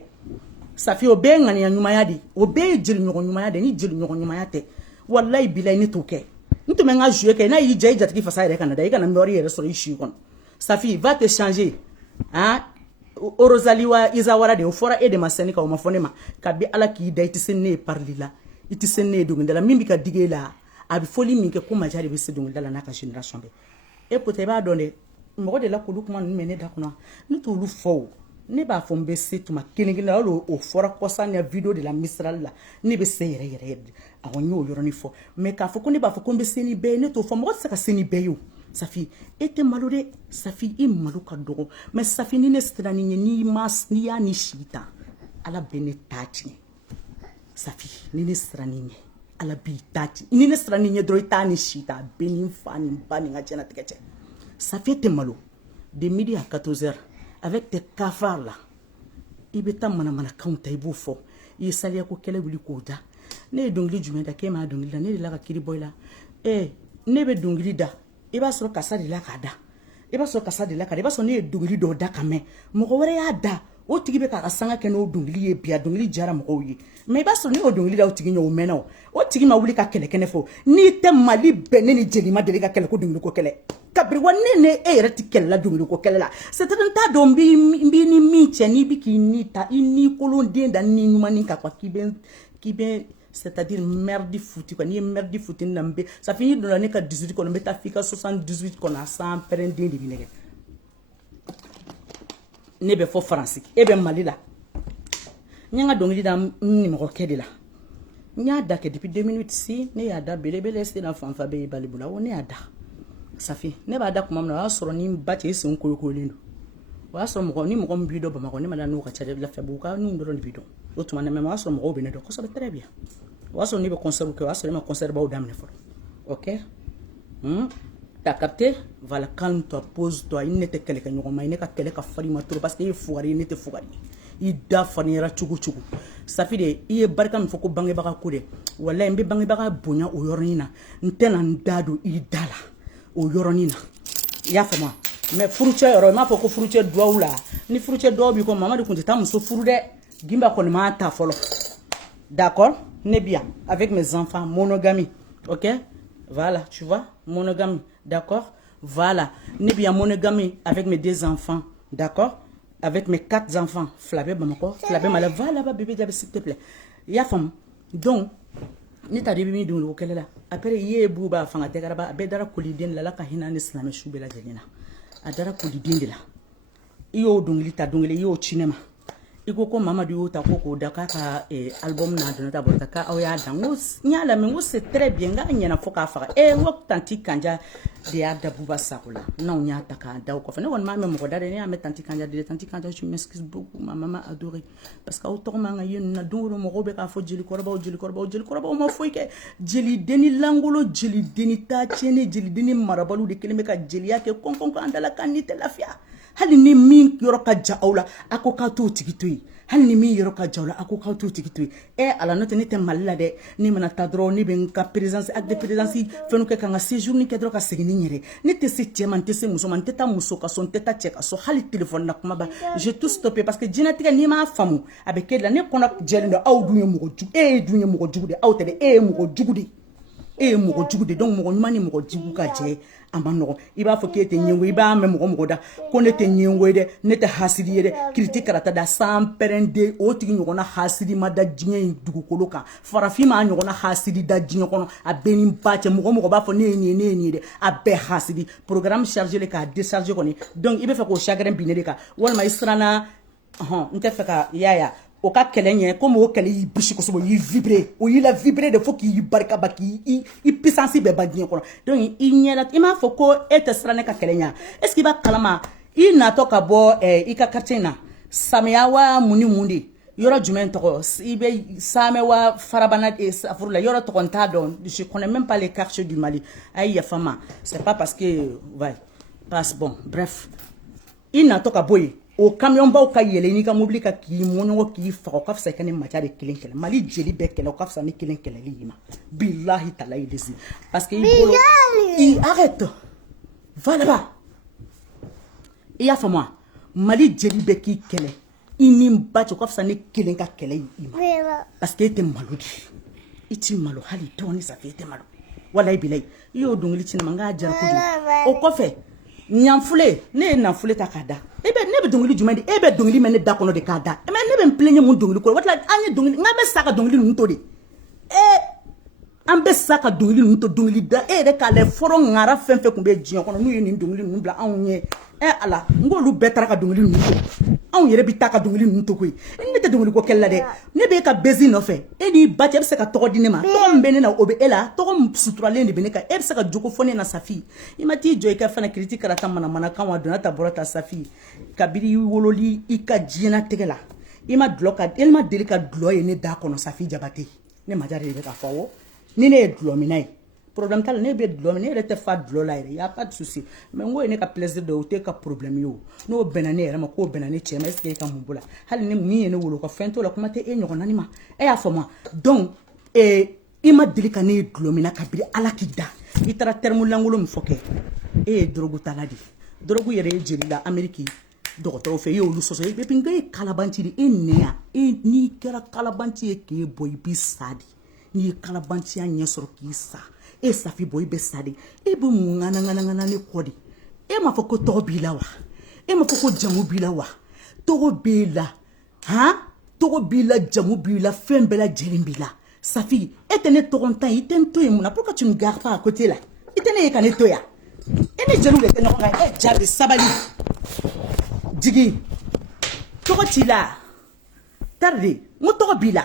Safi o bɛɛ ye ŋaniya ɲumanya de o bɛɛ ye jeli ɲɔgɔn ɲumanya de ni jeli ɲɔgɔn ɲumanya tɛ wallahi bilahi ne t'o kɛ n tun bɛ n ka jouer kɛ n'a y'i diya i jatigi fasa yɛrɛ ka na da i kana mɛwari yɛrɛ sɔrɔ i si kɔnɔ Safi va te changer hein Rosalie wa Izawara de o fɔra e de ma sɛni ka o ma fɔ ne ma kabi ala k'i da i tɛ se ne ye parli la i tɛ se ne ye dɔnkilida la min bɛ ka digi e la a bɛ fɔli min kɛ ko maja de bɛ se dɔnkilida la n'a ka génération bɛɛ e peut-être i b'a dɔn dɛ mɔgɔ de la k'olu kuma ninnu mɛ ne da kɔnɔ ne t'olu fɔ o ne b'a fɔ n bɛ se tuma kelen kelen hali o fɔra kɔsa ni video de la Mistral la ne bɛ se yɛrɛ yɛrɛ yɛrɛ awɔ n y'o yɔrɔnin fɔ mais k'a fɔ ko ne b'a fɔ ko n bɛ se ni bɛɛ ye ne t'o fɔ mɔgɔ tɛ se ka se ni bɛɛ ye o Safi e tɛ malo dɛ Safi i malo ka dɔgɔ mais Safi ni ne sera ni ɲɛ n'i y'a ni si ta ala bɛ ne ta tiɲɛ Safi ni ne sera ni ɲɛ ala b'i ta tiɲɛ ni ne sera ni ɲɛ dɔrɔn i t'a ni si ta a bɛ ni fa ni ba ni n ka diɲɛlatigɛ cɛ Safi tɛ malo de midi à 14h avec tes cafards là i bɛ taa manamanakanw ta i b'o fɔ i ye saliya ko kɛlɛ wuli k'o da ne ye dɔnkili jumɛn da k'e m'a dɔnkili da ne de la ka kiri bɔ i la ne bɛ dɔnkili da i b'a sɔrɔ karisa de la k'a da i b'a sɔrɔ karisa de la k'a da i b'a sɔrɔ ne ye dɔnkili dɔw da ka mɛn mɔgɔ wɛrɛ y'a da o tigi bɛ k'a ka sanga kɛ n'o dɔnkili ye bi a dɔnkili diyara mɔgɔw ye mais i b'a sɔrɔ ne y'o dɔnkili da o tigi ɲɛ o mɛnna o tigi ma wuli ka kɛlɛ kɛnɛ fɔ n'i tɛ Mali bɛɛ ne ni jeli ma deli ka kɛlɛ ko dɔnkili ko kɛlɛ kabiri wa ne e yɛrɛ tɛ kɛlɛ la dɔnkili ko kɛlɛ la c'est n t'a dɔn n b'i ni min cɛ n'i bɛ k'i ni ta i ni kolon den da ni ɲumanin kan quoi k'i bɛ c'est-à-dire merde foutu quoi ni merde foutu na mbe ça finit dans l'année 18 qu'on met ta fille 78 qu'on a 100 perende de binege ne be fo français e be Mali la nyanga dongili da ni mo ke de la nya da ke depuis 2 minutes si ne ya da belebele c'est na fanfa be balibula o ne ya da Safi ne ba da kuma na asoro ni bache se nko ko lindo wa asoro mo ni mo mbi do ba ma ko ni ma na no ka chade la fe buka ni ndo ndo bido o tuma na me ma asoro mo be ne do ko so be très bien waso ni be concert que waso ma concert ba odam ne foro OK t'as capté voilà calme-toi pose-toi il n'était kele ka nyoma il ne ka kele ka fari ma trop parce que il fougari ne te fougari il da fani ra chugu Safi de il barka mi foko bange baka ko de wallahi mbe bange baka bonya o yorina ntena ndado il dala o yoronina ya fama mais furuche yoro ma foko furuche do la ni furuche do bi ko mama de kunti tam so furu de gimba ko ma ta folo d'accord n'est bien avec mes enfants monogamie OK voilà tu vois monogamie d'accord voilà n'est bien monogamie avec mes 2 enfants d'accord avec mes 4 enfants flabé bamako flabé mala voilà ba bébé s'il te plaît ya femme donc ni ta debi mi dun lo kele la après ye buba fanga te garaba be dara koliden la ka hina ni islam shube la jelina adara koliden de la iyo dungili ta dungili iyo cinema iko ko Mamadou yota ko daka ka album na donata borta ka aw ya dango nyala me ngo c'est très bien nga nyana foka fa ngo tanti kanja de ya da buba sakula na nya ta ka da ko fa ne won ma me mo dare ne ame tanti kanja je m'excuse beaucoup ma maman adorée parce que auto ma nga yen na duro mo be ka fo jeli korba o mo fo ke jeli deni langolo jeli deni ta chene jeli deni marabalu de keleme ka jeli yake kon andala kanite lafia hali ni min yoro ka jaawla ako ka to tigitoyi hali ni min yoro ka jaawla ako ka to tigitoyi ala note ni te malila de ni mana ta dro ni ben ka présence ak de présence fenu ke kan séjour ni ke dro ka segini nyere ni te se tiema te se muso man te ta muso ka son te ta check so hali téléphone na kuma ba j'ai tout stoppé parce que dinatika ni ma famu avec la ne kona jeli no aw dunye mo ju dunye mo ju de aw te de mo ju de mo ju de donc mo nyuma ni mo ju ka je amano iba fo kete nyengo iba me mo da ko ne te nyengo de ne te hasidi de critique karata da sans perende o tigi nyona hasidi ma da jinye dugu koloka farafi ma nyona hasidi da jinye kono a benin bache mo ba fo ne de a be hasidi programme chargé le ka décharger koni donc ibe fa ko chagrin binere ka wal ma israna nte fa ka yaya o ka kɛlɛ comme o kɛlɛ y'i bisi kosɛbɛ y'i vibrer o y'i la vibrer de fo k'i barika ba k'i puissance bɛɛ ba diɲɛ kɔnɔ donc i ɲɛna i m'a fɔ ko e tɛ siran ne ka kɛlɛ ɲɛ est ce que i b'a kalama i natɔ ka bɔ i ka quartier na samiya wa mun ni mun de yɔrɔ jumɛn tɔgɔ i bɛ samɛ wa farabana furula yɔrɔ tɔgɔ n t'a dɔn je connais même pas les quartiers du Mali a ye yafa ma c'est pas parce que ouais passe bon bref i natɔ ka bɔ yen o camion baw ka yele ni ka mobile ka ki monongo ki fa ka fisa ka ni macha de kelen kelen Mali jeli be kelen ka fisa ni kelen kelen li ma billahi taala ilisi parce que il arrête va là-bas il y a fait moi Mali jeli be ki kelen ini mbacho ka fisa ni kelen ka kelen yi ma parce que était malodi iti malo hali toni sa fete malo wala bilay yo dongli tina manga jar ko o ko fe nyamfule ne nafule ta kada ne be dongli jumandi be dongli men ne da kono de kada mais ne be plaigne mun dongli ko watla anye dongli ngabe saka dongli nun to de ambe saka dongli nun to dongli da de ka le foro ngara fenfe kumbe jion kono nu yini dongli nun bla anye ala ngolu betara ka dongli nun to an yere bi ta ka dongli nun to koy ne te dongli ko kella de ne be ka bezi no fe ni batte be se ka togo di ne ma to mbene na obe ela to suturalen de bene ka be se ka joko fone na safi imati joy ka fana critique karata mana kan wa donata borata safi kabiri wololi ika jina tegela ima bloka elma delika dlo ye ne da kono safi jabate ne majare be ka fawo ni ne dlo minai problème tal ne be dlo ne rete fa dlo la y a pas de souci mais ngo ne ka plaisir de ote ka problème yo no benane era ma ko benane chema est-ce que ka mubula hal ne mi ne wolo ko fento la kuma te nyoko nani ma a fo moi donc ima delika ne dlo mina kabiri ala kida itara terme langolo mfoke drogu taladi drogu yere jeli Ameriki docteur fe yo lu soso be pinga kalabanti di ennea ni kera kalabanti ke boy bi sadi ni kalabanti anya soro ki sa safi boy be sadi be ngana ne kodi ma fo ko to bi la wa ma fo ko jamu bi la wa to bi la to bi la jamu bi la fem bela jelim bi la safi etene to kontan iten to emuna pourquoi tu me gardes pas à côté là etene ka ne to ya ene jelu le teno ka jabi sabali digi togo tila tarde mo togo bila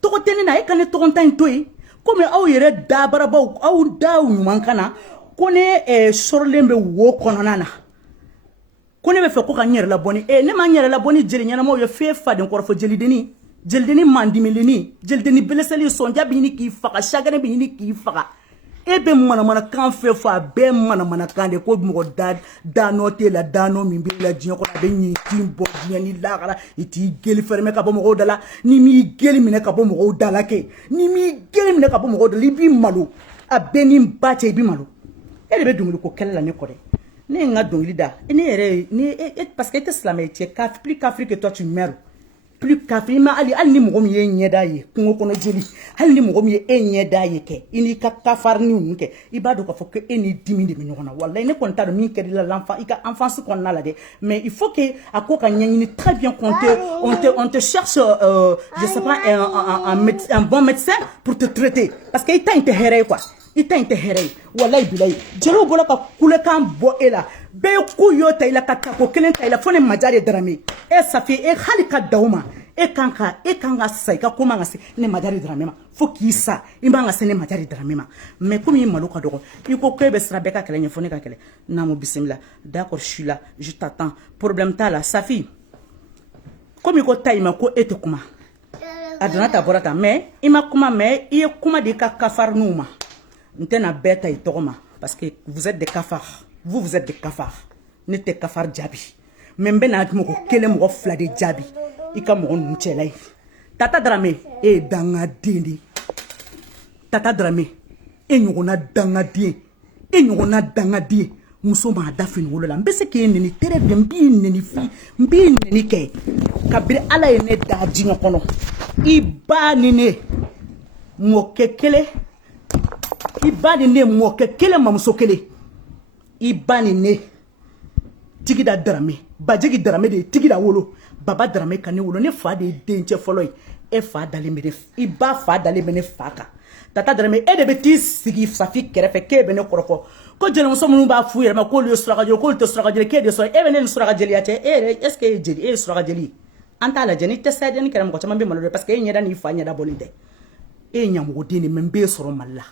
togo tenena e kane togo tan toy comme aw yere dabara baw aw daw nyuman kana kone sorlembe wo konona na kone be fe ko kan yere la boni ne ma yere la boni jeli nyana mo yo fe fa den korfo jeli deni mandimilini jeli deni beleseli sonja bi ni ki faka shagane bi ni ki faka be mana kan fe fa be mana kan de ko mo da note la dano mi bi la jion ko be ni timbo ni la kala iti geli ferme ka bo mo dala ni mi geli mine ka bo mo dala ke ni mi geli mine ka bo mo dala bi malu a beni mbache bi malu be dungulu ko kella ne ko de ne nga dunguli da ne yere ni parce que tu islamé tu es plus qu'Afrique que toi tu meurs plus qu'Afrique ma ali ni mo mi ye nyeda ye kungo kono jeli hali ni mo mi ye nyeda ye ke ini ka kafarni unke ibado ko fo que eni dimi de nyona wallahi ne konta do min kedi la l'enfant ika enfance qu'on a là de mais il faut que akoka nyanyini très bien compter on te cherche je sais pas un bon médecin pour te traiter parce que il t'a intérêt quoi ita inte here wallahi bilahi jelo bola ka kule kan bo ela be ku yo ta ila ka ko kelen ta ila fone majari drame e safi e khali ka dawma e kanka sai ka kuma ngase ne majari drame ma fo kisa imba ngase ne majari drame ma mais comme il maluka dogo iko ko be sra be ka kelen fone ka kelen namo bismillah d'accord je suis là je t'attends problème ta la safi comme iko taima ko ete kuma adona ta borata mais ima kuma mais i kuma de ka kafar numa ntena beta itogoma parce que vous êtes des cafards vous êtes des cafards n'était cafard jabi même ben admo ko kele mo fla de jabi ika mo nchelai tata drame e danga dindi tata drame e nyona danga die e nyona danga die muso ma da fin wolo la mbese ke neni tere de mbi neni fi mbi neni ke kabiri ala ene da jinyo kono iba nene mo kekele iba nene mo kekele mamuso kele iba nene tigida drame bajegi drame de tigida wolo baba drame kane wolo ne fa de denche folloy e fa dale mene iba fa dale mene faka tata drame e de beti sigi safi kerefe ke bene korofo ko jeli muso munu ba fu yema ko le sura jeli ko le sura jeli ke de so e bene le sura jeli ate e est-ce que jeli e sura jeli anta la jeni te sa jeni keram ko chama be malo parce que e nyeda ni fa nyeda bolinte e nyamugo dini membe soro malla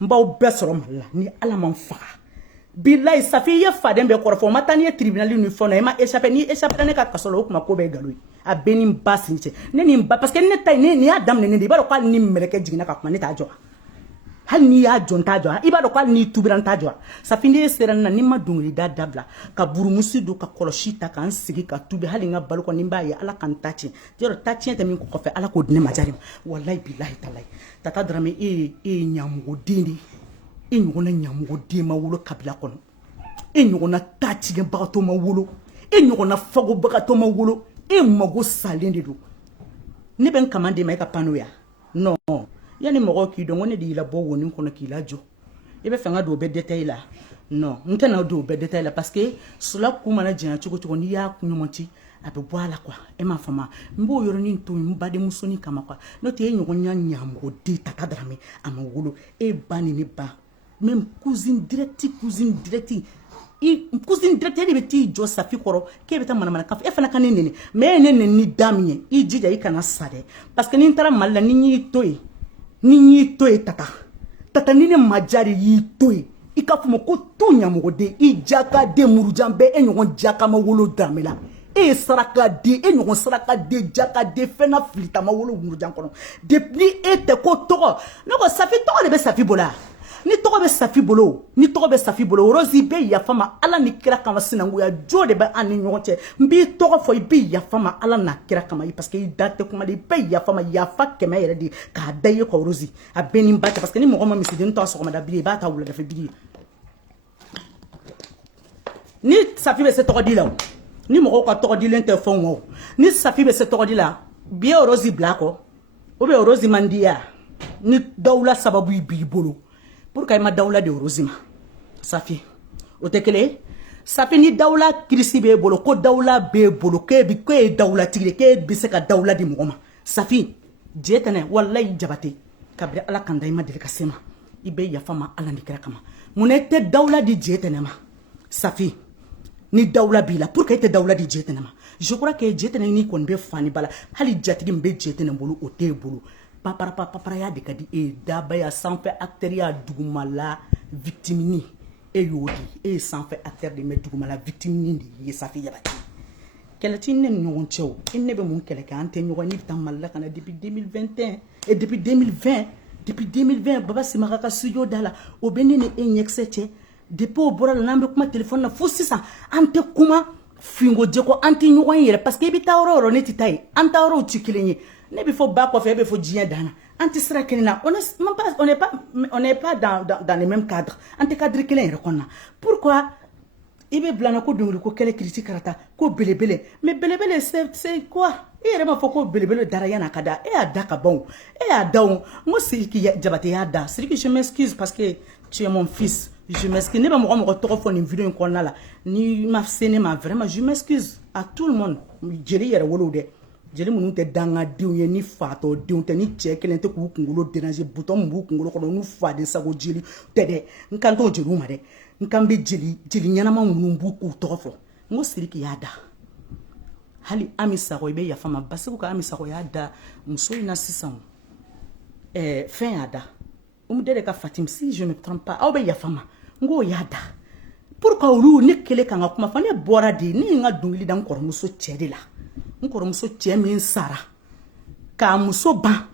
mbaw be soro malla ni ala man fa billahi safi ye fa den be korofo matani e tribunal ni fono e ma échappé ni échappé ne ka kasolo kuma ko be galoi a benin basinche ne ni mba parce que ne tay ni adam ne ni ba ko ni meleke jigina ka kuma ne ta jo hal ni ya jonta jo iba do ko ni tubiran ta jo safi ne seran na ni ma dungri da dabla ka burumusi do ka koloshita kan sigi ka tubi hali nga balko ni mba ya ala kan tachi jero tachi te min ko fe ala ko dine majari wallahi billahi talai tata drame e nyamugo dindi e nyona nyamugo de ma wolo kabila kono e nyona tachi ge bagato ma wolo e nyona fago bagato ma wolo e mago salende do ne ben kamande mai ka panoya non yani mogo ki do ngone di la bo woni kono ki la jo e be fanga do be detail la non ntana do be detail la parce que cela kuma na jina chugo ni ya kunyomonti abe boala kwa e ma fama mbo yoro ni nto mbade musoni kama kwa no te nyogo nyamgo de tata drame amawolo e bani ni ba même cousine directe i cousine directe de beti jo safi koro ke beta mana kaf e fana kanene mais nene ni damie i jija i kana sade parce que ni ntara malla ni toy tata ni ne majari yi toy i ka fumo ko to nyamugo de i jaka de murujambe e nyogon jaka ma wolo damela e saraka de e nyogon saraka de jaka de fena flita ma wolo murujan kono depuis e te ko togo no ko safi togo de be safi bola ni togo be safi bolo rosi be ya fama ala ni kira kama sinangu ya jode ba ani nyoche mbi togo fo bi ya fama ala na kira kama parce que date kuma de be ya fama ya fa kema yere di ka daye ko rosi a beni mbata parce que ni mo ma misidi nto so ma da bi ba ta wula da fe bi ni safi be se togo di la ni mo ko togo di lente fon wo ni safi be se togo di la bi rosi blako o be rosi mandia ni dawla sababu bi bolo pour que ma dawla de rosima safi o tekele safi ni dawla krisi be bolo ko dawla be bolo ke bi ko dawla tigre ke bi se ka dawla di moma safi jetane wallahi jabate kabri ala kanda ima dele kasema ibe ya fama ala ni kira kama munete dawla di jetane ma safi ni dawla bila pour que te dawla di jetane ma je crois que jetane ni kon be fani bala hali jatigi be jetane bolo o te bolo papara ya de kadi e dabaya sanfɛ acteur ya dugumala victime ni e yodi e sanfɛ acteur de me dugumala victime ni de safi yabati kelati ne ɲɔgɔn cɛw ne be mun kɛlɛ kɛ an tɛ ɲɔgɔn ni tan malla kana depuis 2021 et depuis 2020 baba simaka ka studio dala o be ne e ɲɛkisɛ cɛ depuis o bɔra la n'an be kuma téléphone na fo sisan an tɛ kuma fingo jeko an tɛ ɲɔgɔn yɛrɛ parce que i bi taa yɔrɔ yɔrɔ ne ti taa ye an taa yɔrɔw ti kelen ye ne bi fo ba kɔfɛ e be fo diɲɛ dana anti sera kelina on n'est pas dans les mêmes cadres anti cadre kelen yɛrɛ kɔnɔna pourquoi i be blana ko dongoli ko kɛlɛ critique karata ko belebele mais belebele c'est quoi i yɛrɛ ma fɔ ko belebele dara yana ka da e y'a da ka ban e y'a da o mo Sidiki Jabate y'a da Sidiki je m'excuse parce que tu es mon fils je m'excuse ne bɛ mɔgɔ tɔgɔ fɔ nin vidéo in kɔnɔna la ni ma se ne ma vraiment je m'excuse à tout le monde jeli yɛrɛ wolo dɛ jeli minnu tɛ dangadenw ye ni fatɔdenw tɛ ni cɛ kelen tɛ k'u kunkolo déranger bouton min b'u kunkolo kɔnɔ n'u faden sago jeli tɛ dɛ n kan t'o jeliw ma dɛ n kan bɛ jeli ɲɛnama minnu b'u k'u tɔgɔ fɔ n ko Sidiki y'a da hali Ami Sakɔ i bɛ yafa ma Basiru ka Ami Sakɔ y'a da muso in na sisan fɛn y'a da de ka Fatim si je ne me trompe pas aw bɛ yafa ma n k'o y'a da pour que olu ne kelen kan ka kuma fɔ ne bɔra de ne ye n ka dɔnkili da n kɔrɔmuso cɛ de la n kɔrɔmuso cɛ min sara k'a muso ban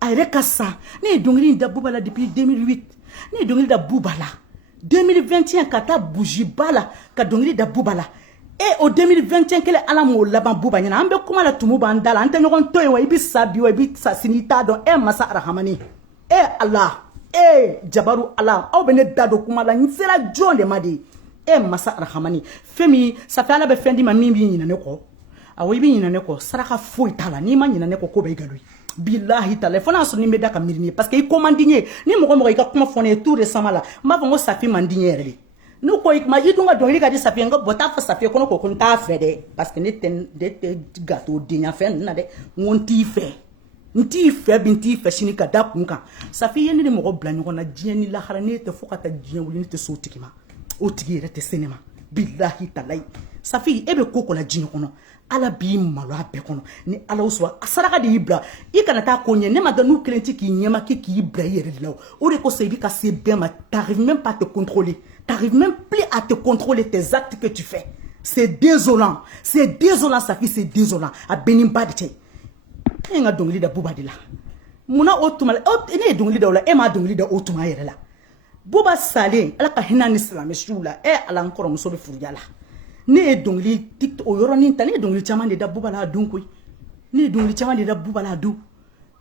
a yɛrɛ ka sa ne ye dɔnkili da Buba la depuis 2008 ne ye dɔnkili da Buba la 2021 ka taa bougie ba la ka dɔnkili da Buba la o 2021 kelen ala m'o laban Buba ɲɛna an bɛ kuma la tumu b'an da la an tɛ ɲɔgɔn to yen wa i bɛ sa bi wa i bɛ sa sini i t'a dɔn masa arahamani Allah jabaru Allah aw bɛ ne da don kuma la n sera jɔn de ma de masa arahamani fɛn min safi ala bɛ fɛn di ma min b'i ɲinɛ ne kɔ awo i bɛ ɲinɛ ne kɔ saraka foyi t'a la n'i ma ɲinɛ ne kɔ ko bɛ i galo ye bilahi tala fo n'a sɔrɔ ni n bɛ da ka miiri ni ye parce que i ko man di n ye ni mɔgɔ mɔgɔ i ka kuma fɔ ne ye tout récemment la n b'a fɔ n ko Safi man di n ye yɛrɛ de n'u ko i dun ka dɔnkili ka di Safi ye n ko bɔ t'a fɔ Safi ye ko ne ko n t'a fɛ dɛ parce que ne tɛ gâteau denya fɛn ninnu na dɛ n ko n t'i fɛ n t'i fɛ bi n t'i fɛ sini ka da kun kan Safi ye ne ni mɔgɔ bila ɲɔgɔn na diɲɛ ni lahara ne tɛ fo ka taa diɲɛ wuli ne tɛ se o tigi ma o tigi yɛrɛ tɛ se ne ma bilahi talayi Safi e bɛ ko ko la diɲɛ kɔnɔ ala b'i malo a bɛɛ kɔnɔ ni ala sɔrɔ a saraka de y'i bila i kana taa ko ɲɛ ne ma dɔn n'u kelen tɛ k'i ɲɛma k'i bila i yɛrɛ de la o de kosɔn i bɛ ka se bɛɛ ma t'arrives même pas à te contrôler t'arrives même plus à te contrôler tes actes que tu fais c'est désolant Safi c'est désolant a bɛɛ ni ba de cɛ e n ka dɔnkili da Buba de la munna o tuma ne ye dɔnkili da o la e m'a dɔnkili da o tuma yɛrɛ la Buba salen ala ka hinɛ ni silamɛsiw la ala n kɔrɔmuso bɛ furuja la ne ye dɔnkili o yɔrɔnin ta ne ye dɔnkili caman de da Buba la a don koyi ne ye dɔnkili caman de da Buba la a don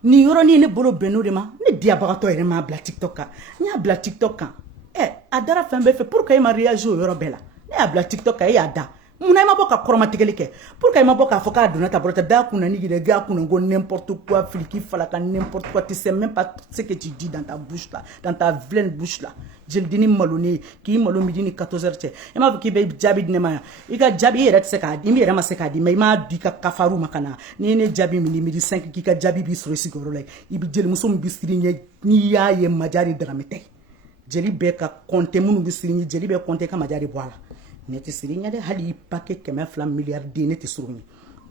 nin yɔrɔnin ne bolo bɛn n'o de ma ne diyabagatɔ yɛrɛ m'a bila TikTok kan n y'a bila TikTok kan a dara fɛn bɛɛ fɛ pour que e ma réagir o yɔrɔ bɛɛ la ne y'a bila TikTok kan e y'a da munna i ma bɔ ka kɔrɔmatigɛli kɛ pour que i ma bɔ k'a fɔ k'a donna ta bɔrɔ ta da kunna ni yɛrɛ gars kunna ko n'importe quoi filiki falaka n'importe quoi tu sais même pas ce que tu dis dans ta bouche là dans ta vilaine bouche là jelidini maloni k'i malo midi ni 14h cɛ i m'a fɔ k'i bɛ jaabi di ne ma yan i ka jaabi i yɛrɛ tɛ se k'a di i yɛrɛ ma se k'a di mais i m'a di i ka kafaru ma ka na n'i ye ne jaabi midi 5 k'i ka jaabi b'i sɔrɔ i sigiyɔrɔ la i bɛ jelimuso min bɛ siri ɲɛ n'i y'a ye Majari Darame tɛ jeli bɛɛ ka compter minnu bɛ siri ɲɛ jeli bɛ compter ka Majari bɔ a la ne tɛ siri ɲɛ dɛ hali i paquet 200 miliyariden ne tɛ siri ɲɛ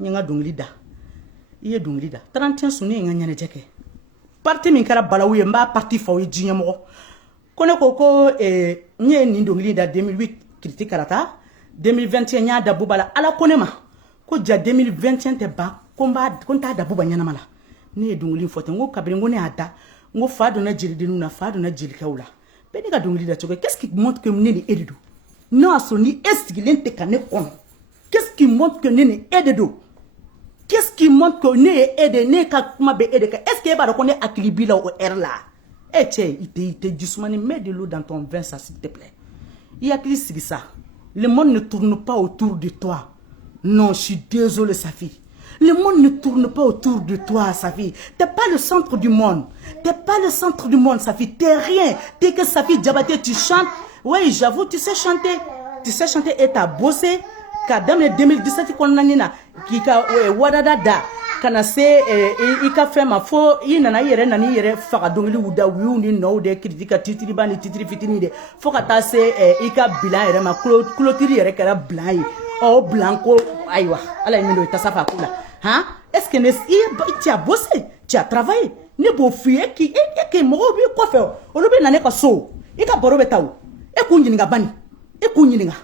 n ye n ka dɔnkili da i ye dɔnkili da 31 sun ne ye n ka ɲɛnajɛ kɛ parti min kɛra balawu ye n b'a parti fa o ye diɲɛ mɔgɔ ko ne ko n ye nin dɔnkili da 2008 kiriti karata 2021 n y'a da Buba la ala ko ne ma ko ja 2021 tɛ ban ko n t'a da Buba ɲɛnama la ne ye dɔnkili fɔ ten n ko kabini ko ne y'a da n ko fa donna jelidenninw na fa donna jelikɛw la bɛɛ ne ka dɔnkili da cogo qu'est-ce qui montre que ne ni e de don n'o y'a sɔrɔ ni e sigilen tɛ ka ne kɔnɔ qu'est-ce qui montre que ne ni e de don qu'est-ce qui montre que ne ye e de ne ka kuma bɛ e de kan est-ce que e b'a dɔn ko ne hakili b'i la o heure la cɛ i tɛ jisumani mets de l'eau dans ton vin ça s'il te plaît i hakili sigi sa le monde ne tourne pas autour de toi non je suis désolé Safi le monde ne tourne pas autour de toi Safi t'es pas le centre du monde Safi t'es rien t'es que Safi Diabaté tu chantes oui j'avoue tu sais chanter et t'as bossé ka daminɛ 2017 kɔnɔna ni na k'i ka wadada da kana se i ka fɛn ma fo i nana i yɛrɛ faga dɔnkiliw da wiw ni nɔw de kiriti ka titiri ba ni titiri fitini de fo ka taa se i ka bilan yɛrɛ ma kulotiri yɛrɛ kɛra bilan ye o bilan ko ayiwa ala ye min don i tasa fa ko la han est-ce que tu as bossé tu as travaillé ne b'o f'i ye k'i mɔgɔw b'i kɔfɛ olu bɛ na ne ka so i ka baro bɛ taa o e k'u ɲininka bani e k'u ɲininka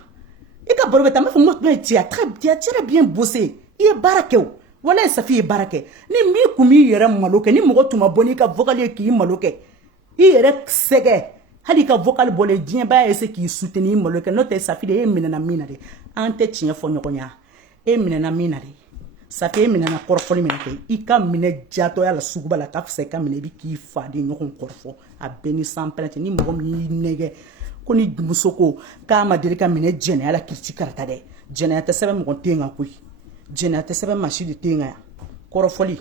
i ka baro bɛ taa n b'a fɔ n ko tu as très bien bossé i ye baara kɛ o wala Safi ye baara kɛ ni min kun b'i yɛrɛ malo kɛ ni mɔgɔ tun ma bɔ n'i ka vocal ye k'i malo kɛ i yɛrɛ sɛgɛ hali ka vocal bɔlen diɲɛ b'a essayer k'i soutenir i malo kɛ n'o tɛ Safi de e minɛna min na de an tɛ tiɲɛ fɔ ɲɔgɔn ye e minɛna min na de Safi e minɛna kɔrɔfɔli min kɛ i ka minɛ jatɔya la suguba la k'a fisa i ka minɛ i bɛ k'i fa de ɲɔgɔn kɔrɔfɔ a bɛɛ ni sans plainte ni mɔgɔ min y'i nɛgɛ ko ni muso ko k'a ma deli ka minɛ jɛnɛya la kiriti karata dɛ jɛnɛya tɛ sɛbɛn mɔgɔ den kan koyi jɛnɛya tɛ sɛbɛn maa si de den kan yan kɔrɔfɔli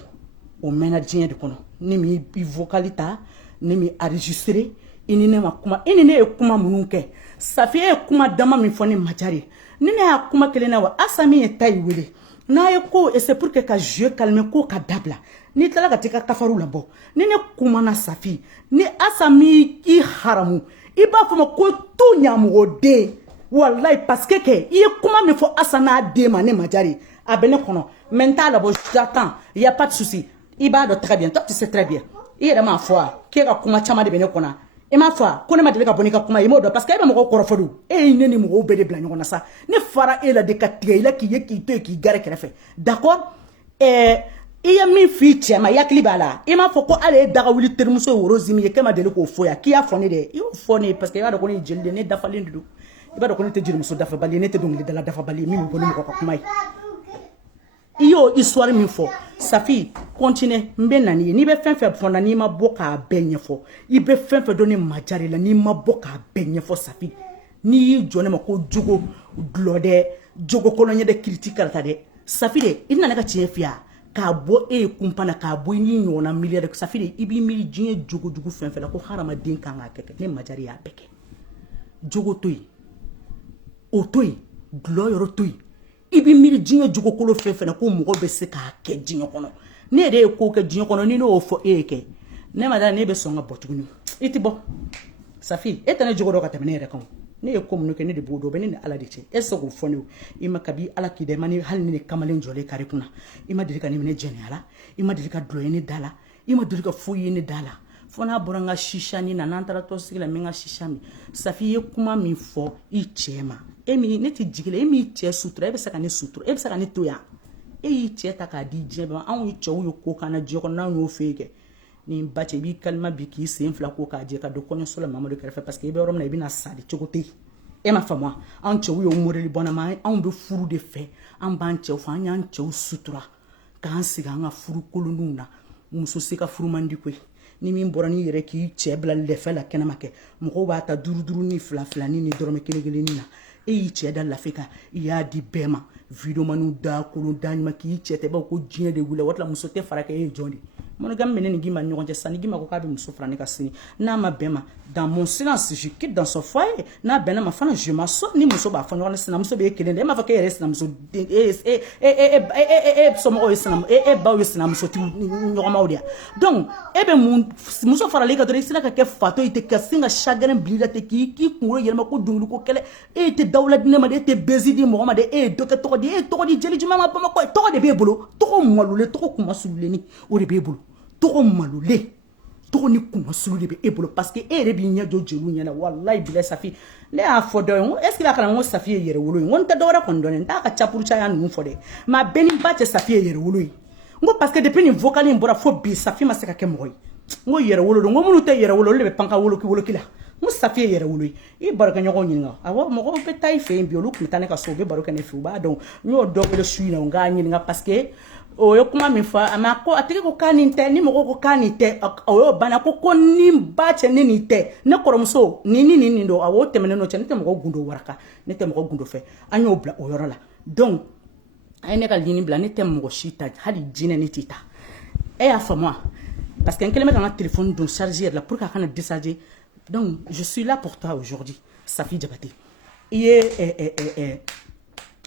o mɛnna diɲɛ de kɔnɔ ni min i vocal ta ni min enregistré i ni ne ma kuma i ni ne ye kuma minnu kɛ Safi ye kuma dama min fɔ ni Majari ni ne y'a kuma kelen na wa Asami ye Tayi wele n'a ye ko et c'est pour que ka jeu calme ko ka dabla ni tala ka tika kafaru la bo ni ne kumana Safi ni asami I haramu I b'a fɔ ko to ɲamugo den wallahi parce que I ye kuma min fɔ asana den ma ne majari a bɛ ne kɔnɔ mais n t'a labɔ j'attends il y a pas de souci I b'a dɔn très bien toi tu sais très bien I yɛrɛ m'a fɔ a k'e ka kuma caman de bɛ ne kɔnɔ I m'a fɔ a ko ne ma deli ka bɔ n'i ka kuma I m'o dɔn parce que e bɛ mɔgɔw kɔrɔfɔ don e ye ne ni mɔgɔw bɛɛ de bila ɲɔgɔn na sa ne fara e la de ka tigɛ I la k'i ye k'i to yen k'i gari kɛrɛfɛ d'accord I ye min f'i cɛ ma I hakili b'a la I m'a fɔ ko ale ye daga wuli terimuso ye woro zimi ye k'e ma deli k'o fɔ yan k'i y'a fɔ ne dɛ I y'o fɔ ne parce que I b'a dɔn ko ne ye jeli de ne dafalen de don I b'a dɔn ko ne tɛ jelimuso dafabali ye ne tɛ dɔnkilidala dafabali ye min bɛ bɔ ni mɔgɔ ka kuma ye I y'o histoire min fɔ Safi continue n bɛ na n'i ye n'i bɛ fɛn fɛn fɔ n na n'i ma bɔ k'a bɛɛ ɲɛfɔ I bɛ fɛn fɛn dɔn ne majari la n'i ma bɔ k'a bɛɛ ɲɛfɔ Safi n'i y'i jɔ ne ma ko jogo dulɔ dɛ jogo kɔnɔɲɛ dɛ critique karata dɛ Safi de I nana ka tiɲɛ f'i ye k'a bɔ e ye kunpa na k'a bɔ I n'i ɲɔgɔnna miliyari Safi de I b'i miiri diɲɛ jogo jugu fɛn fɛn la ko hadamaden kan k'a kɛ ne majari y'a bɛɛ kɛ jogo to yen o to yen dulɔ yɔrɔ to yen I b'i miiri diɲɛ jogo kolo fɛn fɛn na ko mɔgɔ bɛ se k'a kɛ diɲɛ kɔnɔ ne yɛrɛ ye ko kɛ diɲɛ kɔnɔ ni ne y'o fɔ e ye kɛ ne ma da ne bɛ sɔn ka bɔ tuguni I tɛ bɔ Safi e tɛ ne jogo dɔn ka tɛmɛ ne yɛrɛ kan ne ye ko minnu kɛ ne de b'o dɔn bɛ ne ni Ala de cɛ e tɛ k'o fɔ ne I ma kabi Ala k'i da I ma ne hali ne kamalen jɔlen kari kunna I ma deli ka ne minɛ jɛnɛya la I ma deli ka dulɔ ye ne da la I ma deli ka foyi ye ne da la fo n'a bɔra n ka shisha ni na n'an taara tɔsigi la n bɛ n ka shisha min Safi I ye kuma min fɔ I cɛ ma e min ne tɛ jigi la e min cɛ sutura e bɛ se ka ne sutura e bɛ se ka ne to yan e y'i cɛ ta k'a di diɲɛ bɛɛ ma anw cɛw ye ko k'an na diɲɛ kɔnɔ n'anw y'o fɛ yen kɛ ni ba cɛ I b'i kalima bi k'i sen fila ko k'a jɛ ka don kɔɲɔso la Mamadu kɛrɛfɛ parce que I bɛ yɔrɔ min na I bɛna sa de cogo tɛ yen e ma faamu wa anw cɛw y'o modèle bɔn na ma anw bɛ furu de fɛ an b'an cɛw fɔ an y'an cɛw sutura k'an sigi an ka furu koloniw na muso se ka furu man di koyi ni min bɔra n'i yɛrɛ k'i cɛ bila lɛfɛ la kɛnɛma kɛ mɔgɔw b'a ta duuru ni fila ni dɔrɔmɛ kelen kelenni na e y'i cɛ da lafiya kan I y'a di bɛɛ ma videomaniw da kolon da ɲuman k'i cɛ tɛ b'a ko diɲɛ de wuli waati la muso tɛ fara kɛ e ye jɔn de monogame bɛ ne ni Gima ni ɲɔgɔn cɛ sisan ni Gima ko k'a bɛ muso fara ne ka sini n'a ma bɛn ma dans mon silence je quitte dans son foyer n'a bɛnna ma fana je m'assois ni muso b'a fɔ ɲɔgɔn na sinamuso bɛ e kelen de e m'a fɔ k'e yɛrɛ sinamuso somɔgɔw ye sinamuso e baw ye sinamusotigiw ɲɔgɔnmaw de ya donc e bɛ mun muso farali kan dɔrɔn I sera ka kɛ fatɔ ye ten ka sin ka chagrin bila I la ten k'i kunkolo yɛlɛma ko dongili ko kɛlɛ e tɛ dawula di ne ma de e tɛ bezi di mɔgɔ ma de e ye dɔ kɛ tɔgɔ di e ye tɔgɔ di jeli juma ma Bamakɔ tɔgɔ de b'e bolo tɔgɔ malolen tɔgɔ kumasululenni o de b'e bolo tɔgɔ malolen tɔgɔ ni kumasulu de b'e bolo parce que e yɛrɛ b'i ɲɛ jɔ jeliw ɲɛna wallahi bilahi Safi ne y'a fɔ dɔ ye n ko est ce que a kana n ko Safi ye yɛrɛ wolo ye n ko n tɛ dɔwɛrɛ kɔni dɔn n t'a ka capuru caya ninnu fɔ dɛ mais a bɛɛ ni ba cɛ Safi ye yɛrɛ wolo ye n ko parce que depuis nin vocal in bɔra fo bi Safi ma se ka kɛ mɔgɔ ye n ko yɛrɛ wolo don n ko minnu tɛ yɛrɛ wolo olu de bɛ pan ka woloki la n ko Safi ye yɛrɛ wolo ye I barokɛɲɔgɔnw ɲininka awɔ mɔgɔw bɛ taa I fɛ yen bi olu tun bɛ taa ne ka so u bɛ baro kɛ ne fɛ u b'a dɔn n y'o dɔ wele su in na n k'a ɲininka parce que o ye kuma min fɔ a ma ko a tigi ko k'a nin tɛ ni mɔgɔ ko k'a nin tɛ o y'o banna ko ni ba cɛ ne nin tɛ ne kɔrɔmuso nin don a o tɛmɛnen n'o cɛ ne tɛ mɔgɔ gundo waraka ne tɛ mɔgɔ gundo fɛ an y'o bila o yɔrɔ la donc a ye ne ka ligne bila ne tɛ mɔgɔ si ta hali jinɛ ne t'i ta e y'a faamu wa parce que n kɛlen bɛ ka n ka téléphone don charger yɛrɛ la pour que a kana décharger donc je suis là pour toi aujourd'hui Safi Diabaté I ye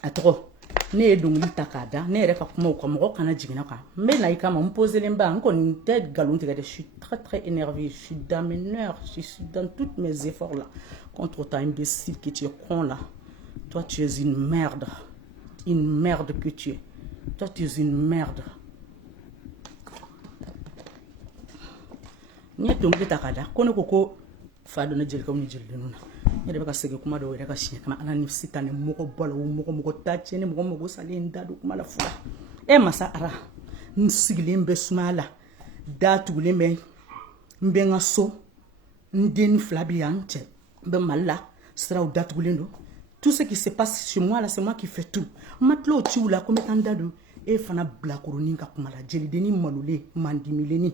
a tɔgɔ ne ye dongili ta k'a da ne yɛrɛ ka kumaw kan mɔgɔ kana jigin kan n bɛ na I kama n poselen ba n kɔni tɛ nkalon tigɛ dɛ je suis très énervé je suis dans mes nerfs je suis dans tous mes efforts là contre ta imbécile que tu es con là toi tu es une merde que tu es toi tu es une merde n ye dongili ta k'a da ko ne ko fa donna jelikaw ni jelidenw na ne de bɛ ka segin kuma dɔw yɛrɛ ka siɲɛ kama Ala ni sitan ni mɔgɔ bɔ la o mɔgɔ ta tiɲɛ ni mɔgɔ mago salen da don kuma la fula e masa Ara n sigilen bɛ sumaya la da tugulen bɛ n bɛ n ka so n den fila bɛ yan n cɛ n bɛ Mali la siraw datugulen don tout ce qui se passe chez moi là c'est moi qui fais tout n ma tila o ciw la ko n bɛ taa n da don e fana bilakoronin ka kuma la jelidennin malolen mandimilennin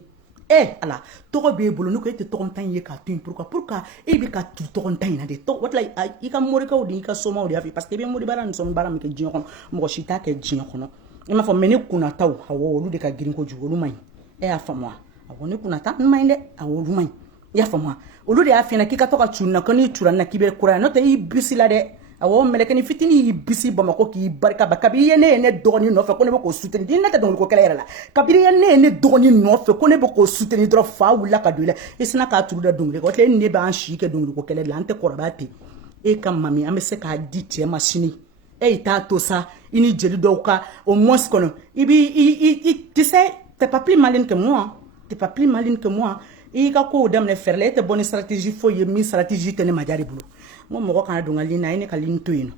Ala tɔgɔ b'e bolo ne ko e tɛ tɔgɔntan ye k'a to yen pourquoi e bɛ ka tu tɔgɔntan in na de o tila I ka morikaw de I ka somaw de y'a fɛ parce que I bɛ mori baara ni sɔmi baara min kɛ diɲɛ kɔnɔ mɔgɔ si t'a kɛ diɲɛ kɔnɔ I m'a fɔ mais ne kunnataw awɔ olu de ka girin kojugu olu man ɲi e y'a faamu wa awɔ ne kunnata n man ɲi dɛ awɔ olu man ɲi I y'a faamu wa olu de y'a f'i ɲɛna k'i ka to ka cu na ko n'i cura na k'i bɛ kura yan n'o tɛ I bisi la dɛ awo melekeni fitini bisi bamako ki barka ba kabi ne doni no fe ko ne ko soutenir din nata don ko kala la kabiri ne doni no fe ko ne ko soutenir dro fa wula ka dule isna ka turu da dungre ko le ne ba an shi ke dungre ko kala la ante korabati e kam mami amese ka di tie machine e ta to ça ini jeli do ka au moins kono ibi tu sais t'es pas plus malin que moi t'es pas plus malin que moi i ka ko dem ne faire la te bonne stratégie fo ye mi stratégie tene majari bulu mo mo kana dunga lina ine ka lin toyino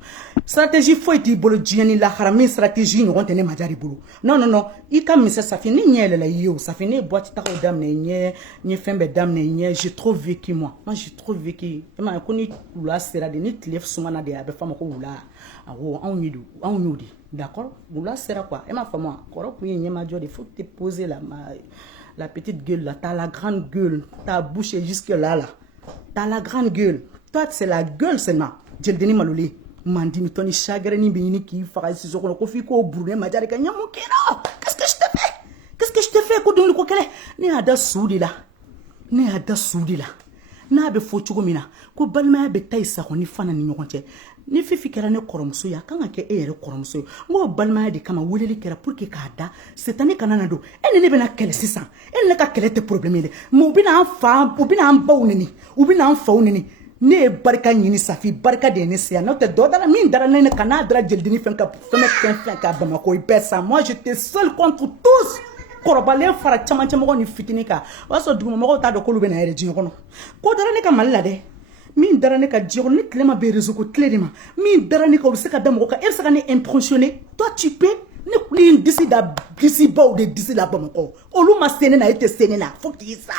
stratégie fo ti bolo jieni la harami stratégie no tene majari bulu non i ka mi ça finit nyele la yo ça finit boîte ta ko dem ne nye fembe dem ne j'ai trop vécu moi j'ai trop vécu e ma ko ni la sera de ni tlef sumana de abe fama ko wula awo on yudi d'accord wula sera quoi e ma fama koro ku nye ma jo de faut te poser la petite gueule là, t'as la grande gueule, ta bouche est jusque là. T'as la grande gueule. Toi, c'est la gueule seulement. J'ai le dernier maloulé. Mandi, mi toni chagrin, bini qui fera si je kofi ko brûler, ma diarika nyamukino. Qu'est-ce que je te fais? Qu'est-ce que je te fais? Kodon le kokele. Ne ada soudi là. Ne ada soudi là. Na be fo chugo mina. Ko balma be taisa ko ni fana ni nyokonche. Ni fifi kera ne koromso ya kanga ke ere koromso mo balma de kama wuleli kera pour que kada cette année kanana do ene ne bena kele sisan ene ka kele te problème de mo bina fa o bina am bawneni o bina am fawneni ne barka nyini safi barka de ne sia no te do dara min dara ne kana dara jeldini fenka fenka bamako ibesa moi j'étais seul contre tous korobale fara chama chama ko ni fitinika waso duguma mo ta do ko lubena ere jinyo kono ko dara ne ka malla de min dara ne ka dior ne tlema be réseau ko tlema min dara ne ka se ka damo ka e se ka ne impressionner toi tu peux ne kuli d'ici da d'ici ba ou de d'ici là ba mako olu ma sene na ete sene na faut que ça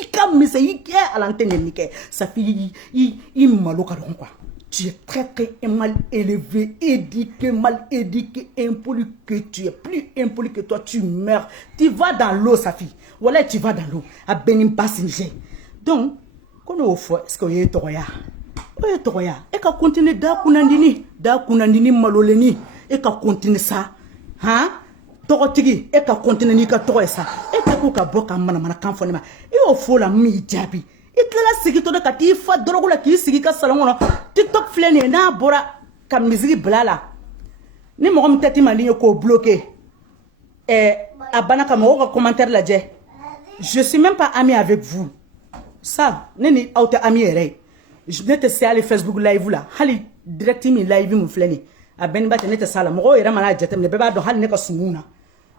i kam mi se i ke à l'antenne ni ke ça fi i malo ka don quoi tu es très mal élevé, éduqué, impoli que tu es plus impoli que toi, tu meurs. Tu vas dans l'eau, Safi. Voilà, tu vas dans l'eau. À Benin Passenger. Donc, quand on fait, est-ce que est toya? Oui, toya. Et qu'on continue da kunandini maloleni. Et qu'on continue ça. Hein? Togotigi. Et qu'on continue ni ka toya ça. Et qu'on ka boka mana kanfonema. Et au fond la mi jabi. Et là, c'est que tu as dit fa drogue la qui sigi ka salon TikTok flene na bora ka musique blala. Ni mo kom tati mali ko bloqué. Abana ka mo ko commentaire la je. Je suis même pas ami avec vous. Ça, neni auto ami ere. Je ne te sais aller Facebook live là. Hali direct mi live mu flene. Aben ba te ne te sala mo era mala jetem ne beba do hal ne ka sumuna.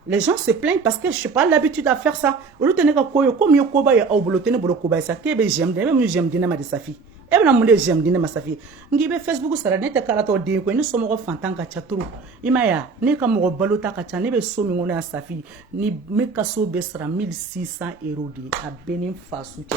Les gens se plaignent parce que je n'ai pas l'habitude à faire ça. Comme je koba ya au boulot tene bolo koba ça que j'aime même j'aime dina ma de sa fille. Et bien mon j'aime dina ma sa fille. Ngibe Facebook sara ne te karato de ko ni somo ko fantan ka chaturu. Imaya ne ka mo balota ka cha ne be so mi ngona sa fille ni me ka so be sara 1600 € de a Benin Faso che.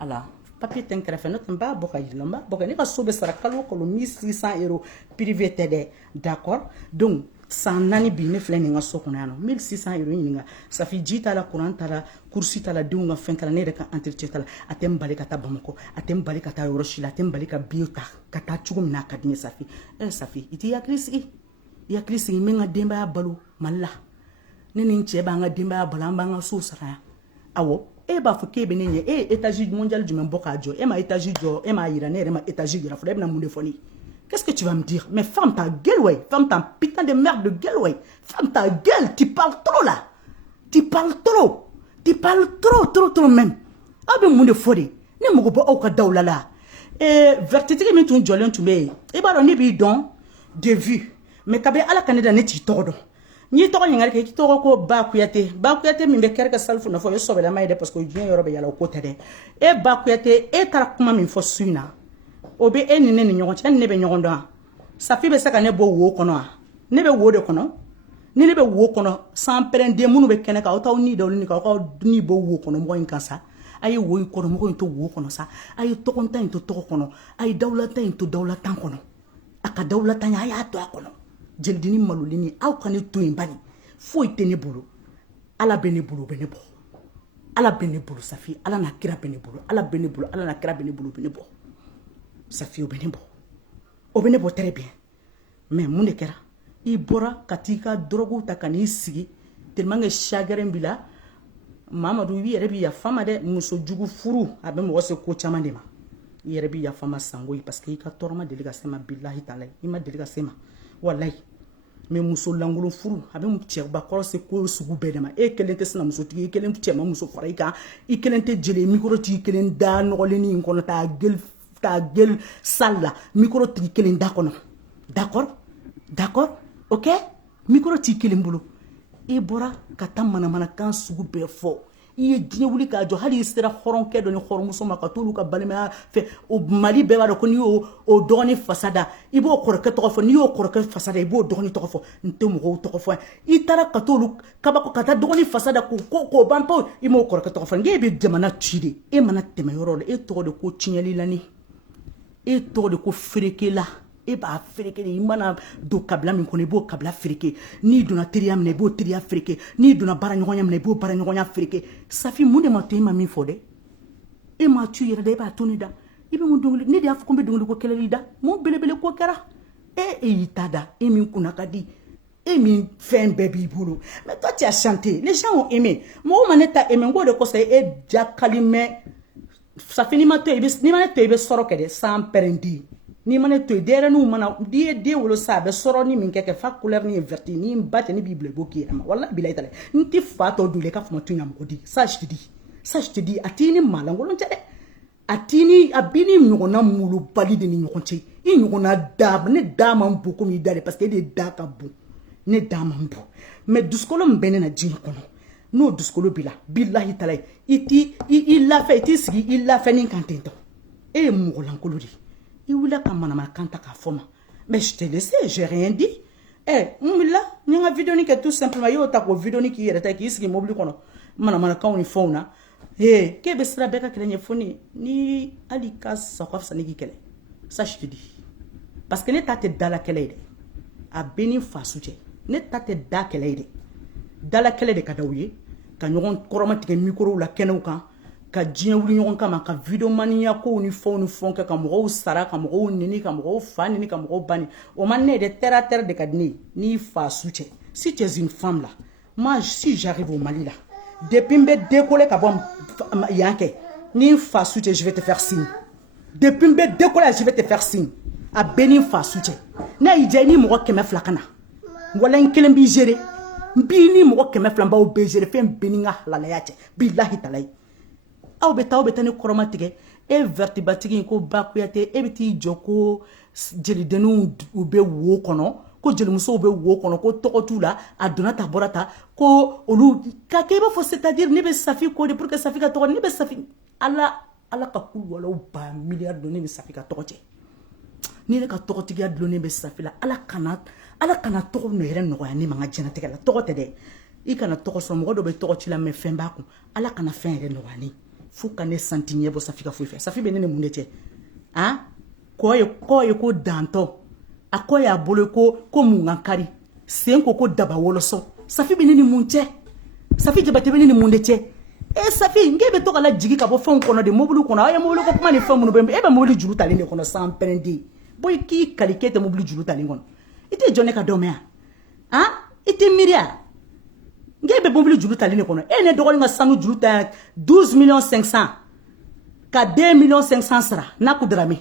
Ala papier tenkrefe no tamba boka yilamba boka ne ka so be sara kalo 1600 € privé tede. D'accord? Donc sans nani bi ne flé ninga sokonano 1600 € ninga ça fait jita la courant la kursi ta la dunga fentala ne ka entretien ta atem balika ta bamako atem balika ta yoroshi atem balika biota kata chugo mina kadine safi safi iti ya krisi menga demba balu malla ne ninche ba nga demba balamba nga so sara awo ba fo kebe nenye étage mondial du memboka jo ma étage jo ma irane ma étage gira fo na munde foni. Qu'est-ce que tu vas me dire? Mais ferme ta gueule, ouais. Ferme ta putain de merde de gueule, ouais. Ferme ta gueule. Tu parles trop, là. Tu parles trop. Tu parles trop même. Ah ben, mon de fodé. Ne me pas au cas d'aoula là. Vertité, mais tu jolion, tu mets. Et bah, on est bidon de vue. Mais quand à la Canada, n'est-ce pas? Ni to ni ngari ki to ko ba kuyate mi be kerka salfu na fo yo sobe la maide parce que je yoro be yala ko tede e ba kuyate e tara kuma min fo suina obe eni ne nyon chen ne be nyon do safi be saka ne bo wo kono ne be wo de kono ni ne be wo kono sans prendre munu be kene ka o taw ni do ni ka ni bo wo kono mo en kansa ay wo kono mo to wo kono sa ay to konta to kono ay dawlata to dawlata kono aka dawlata ya ya to kono jeldini malulini aw kane to imbani fo itene bulu ala bene bulu bene bo ala bene bulu safi ala na kira bene bulu ala bene bulu ala na kira bene bulu bene bo safi o bene bo très bien mais mun de kera i bora katika drogu ta kani sigi tellement que chagrin bila mamadou wi yere bi ya fama de muso jugu furu abe mo se ko chama de ma yɛrɛ bi yafa ma sango ye parce que i ka tɔɔrɔ ma deli ka se ma billahi taala i ma deli ka se ma wallahi mais muso lankolon furu a bɛ cɛba kɔrɔ se ko sugu bɛɛ de ma e kelen tɛ sinamusotigi i kelen cɛma muso fara i kan i kelen tɛ jeli micro tigi kelen da nɔgɔlenni in kɔnɔ ta gel salle la micro tigi kelen da kɔnɔ d'accord ok micro tigi kelen bolo i bɔra ka taa manamanakan sugu bɛɛ fɔ i ye diɲɛ wuli k'a jɔ hali i sera hɔrɔnkɛ dɔ ni hɔrɔnmuso ma ka t'olu ka balimaya fɛ o mali bɛɛ b'a dɔn ko n'i y'o dɔgɔnin fasada i b'o kɔrɔkɛ tɔgɔ fɔ n'i y'o kɔrɔkɛ fasada i b'o dɔgɔnin tɔgɔ fɔ n tɛ mɔgɔw tɔgɔ fɔ i taara ka t'olu kabako ka taa dɔgɔnin fasada k'o ban pewu i m'o kɔrɔkɛ tɔgɔ fɔ nk'e bɛ jamana ci de e mana tɛmɛ yɔrɔ la e tɔgɔ de ko tiɲɛlilani e tɔgɔ de ko ferekela e b'a fereke de i mana don kabila min kɔnɔ i b'o kabila fereke n'i donna teriya minɛ i b'o teriya fereke n'i donna baaraɲɔgɔnya minɛ i b'o baaraɲɔgɔnya fereke Safi mun de ma to e ma min fɔ dɛ e ma tu yɛrɛ da e b'a to ne da i bɛ mun dɔnkili ne de y'a fɔ ko n bɛ dɔnkili ko kɛlɛli da mun belebele ko kɛra e y'i ta da e min kunna ka di e min fɛn bɛɛ b'i bolo mais toi tu as chanté les gens ont aimé mɔgɔw ma ne ta aimé n k'o de kosɔn e jakali mɛn Safi n'i ma to yen n'i ma ne to yen i bɛ sɔrɔ kɛ dɛ sans pɛrɛndi n'i ma ne to yen denyɛrɛninw mana n'i ye den wolo sa a bɛ sɔrɔ ni min kɛ fa couleur ni ye verte ni ba tɛ ne b'i bila i b'o k'i yɛrɛ ma walahi bilahi taala n tɛ fa tɔ dun i ka fama to ɲɛ mɔgɔ di ça je te dis a t'i ni maa lankolon cɛ dɛ a b'i ni ɲɔgɔnna mulubali de ni ɲɔgɔn cɛ i ɲɔgɔnna da ne da man bon komi i da de parce que e de da ka bon ne da man bon mais dusukolo min bɛ ne na diɲɛ kɔnɔ n'o dusukolo b'i la bilahi taala i lafɛ i t'i sigi i lafɛnin kan ten tɔ e ye mɔgɔ lankolon de i wulila ka manamanakan ta k'a fɔ ma mais je t'ai laissé j'ai rien dit n wulila n ye n ka vidéo kɛ tout simplement i y'o ta k'o vidéo k'i yɛrɛ ta k'i sigi mobili kɔnɔ manamanakanw ni fɛnw na k'e bɛ sira bɛɛ ka kɛlɛ ɲɛfɔ ne ye ni hali ka sa ka fisa ne k'i kɛlɛ ça je te dis parce que ne ta tɛ dala kɛlɛ ye dɛ a bɛ ni faso cɛ ne ta tɛ da kɛlɛ ye dɛ dala kɛlɛ de ka d'aw ye ka ɲɔgɔn kɔrɔmatigɛ microw la kɛnɛw kan ka diɲɛ wuli ɲɔgɔn kama ka videomaniya kow ni fɛnw kɛ ka mɔgɔw sara ka mɔgɔw neni ka mɔgɔw fa neni ka mɔgɔw bani o ma ne de terre à terre de ka di ne ye n'i fa su cɛ si tu es une femme là moi si j'arrive au Mali là depuis n bɛ décoller ka bɔ yan kɛ ni fa su cɛ je vais te faire signe depuis n bɛ décoller je vais te faire signe a bɛɛ ni fa su cɛ n'a y'i diya i ni mɔgɔ 200 ka na wala n kelen b'i gérer n b'i ni mɔgɔ 200 n b'aw bɛɛ gérer fɛn bɛɛ ni n ka halalaya cɛ bilahi talayi aw bɛ taa ne kɔrɔma tigɛ e vertibatigi in ko Ba Kuyate e bɛ t'i jɔ ko jelidenninw u bɛ wo kɔnɔ ko jelimusow bɛ wo kɔnɔ ko tɔgɔ t'u la a donna ta bɔra ta ko olu ka kɛ i b'a fɔ c'est-à-dire ne bɛ Safi ko de pour que Safi ka tɔgɔ ne bɛ Safi ala ka kulu walaw ba miliyari don ne bɛ Safi ka tɔgɔ cɛ ni ne ka tɔgɔtigiya dulonnen bɛ Safi la ala kana tɔgɔ no yɛrɛ nɔgɔya ne ma n ka diɲɛlatigɛ la tɔgɔ tɛ dɛ i kana tɔgɔ sɔrɔ mɔgɔ dɔ bɛ tɔgɔ ci la mais fɛn b'a kun ala kana fɛn yɛrɛ nɔgɔya ne fo ka ne santi ɲɛ bɔ Safi ka foyi fɛ Safi bɛ ne ni mun de cɛ kɔ ye ko dantɔ a kɔ y'a bolo ko mungan kari sen ko daba wɔlɔsɔ Safi bɛ ne ni mun cɛ Safi Jabate bɛ ne ni mun de cɛ Safi n k'e bɛ to ka la jigi ka bɔ fɛnw kɔnɔ de mobili kɔnɔ aw ye mobili ko kuma ni fɛn minnu bɛ e bɛ mobili juru talen de kɔnɔ sans pɛrɛndi bɔ i k'i kali k'e tɛ mobili juru talen kɔnɔ i tɛ jɔ ne ka dɔ mɛn yan i tɛ miiriya n k'e bɛ mobili juru talen de kɔnɔ e ne dɔgɔnin ka sanu juru ta 12,500,000 ka 2,500,000 sara n'a ko dara min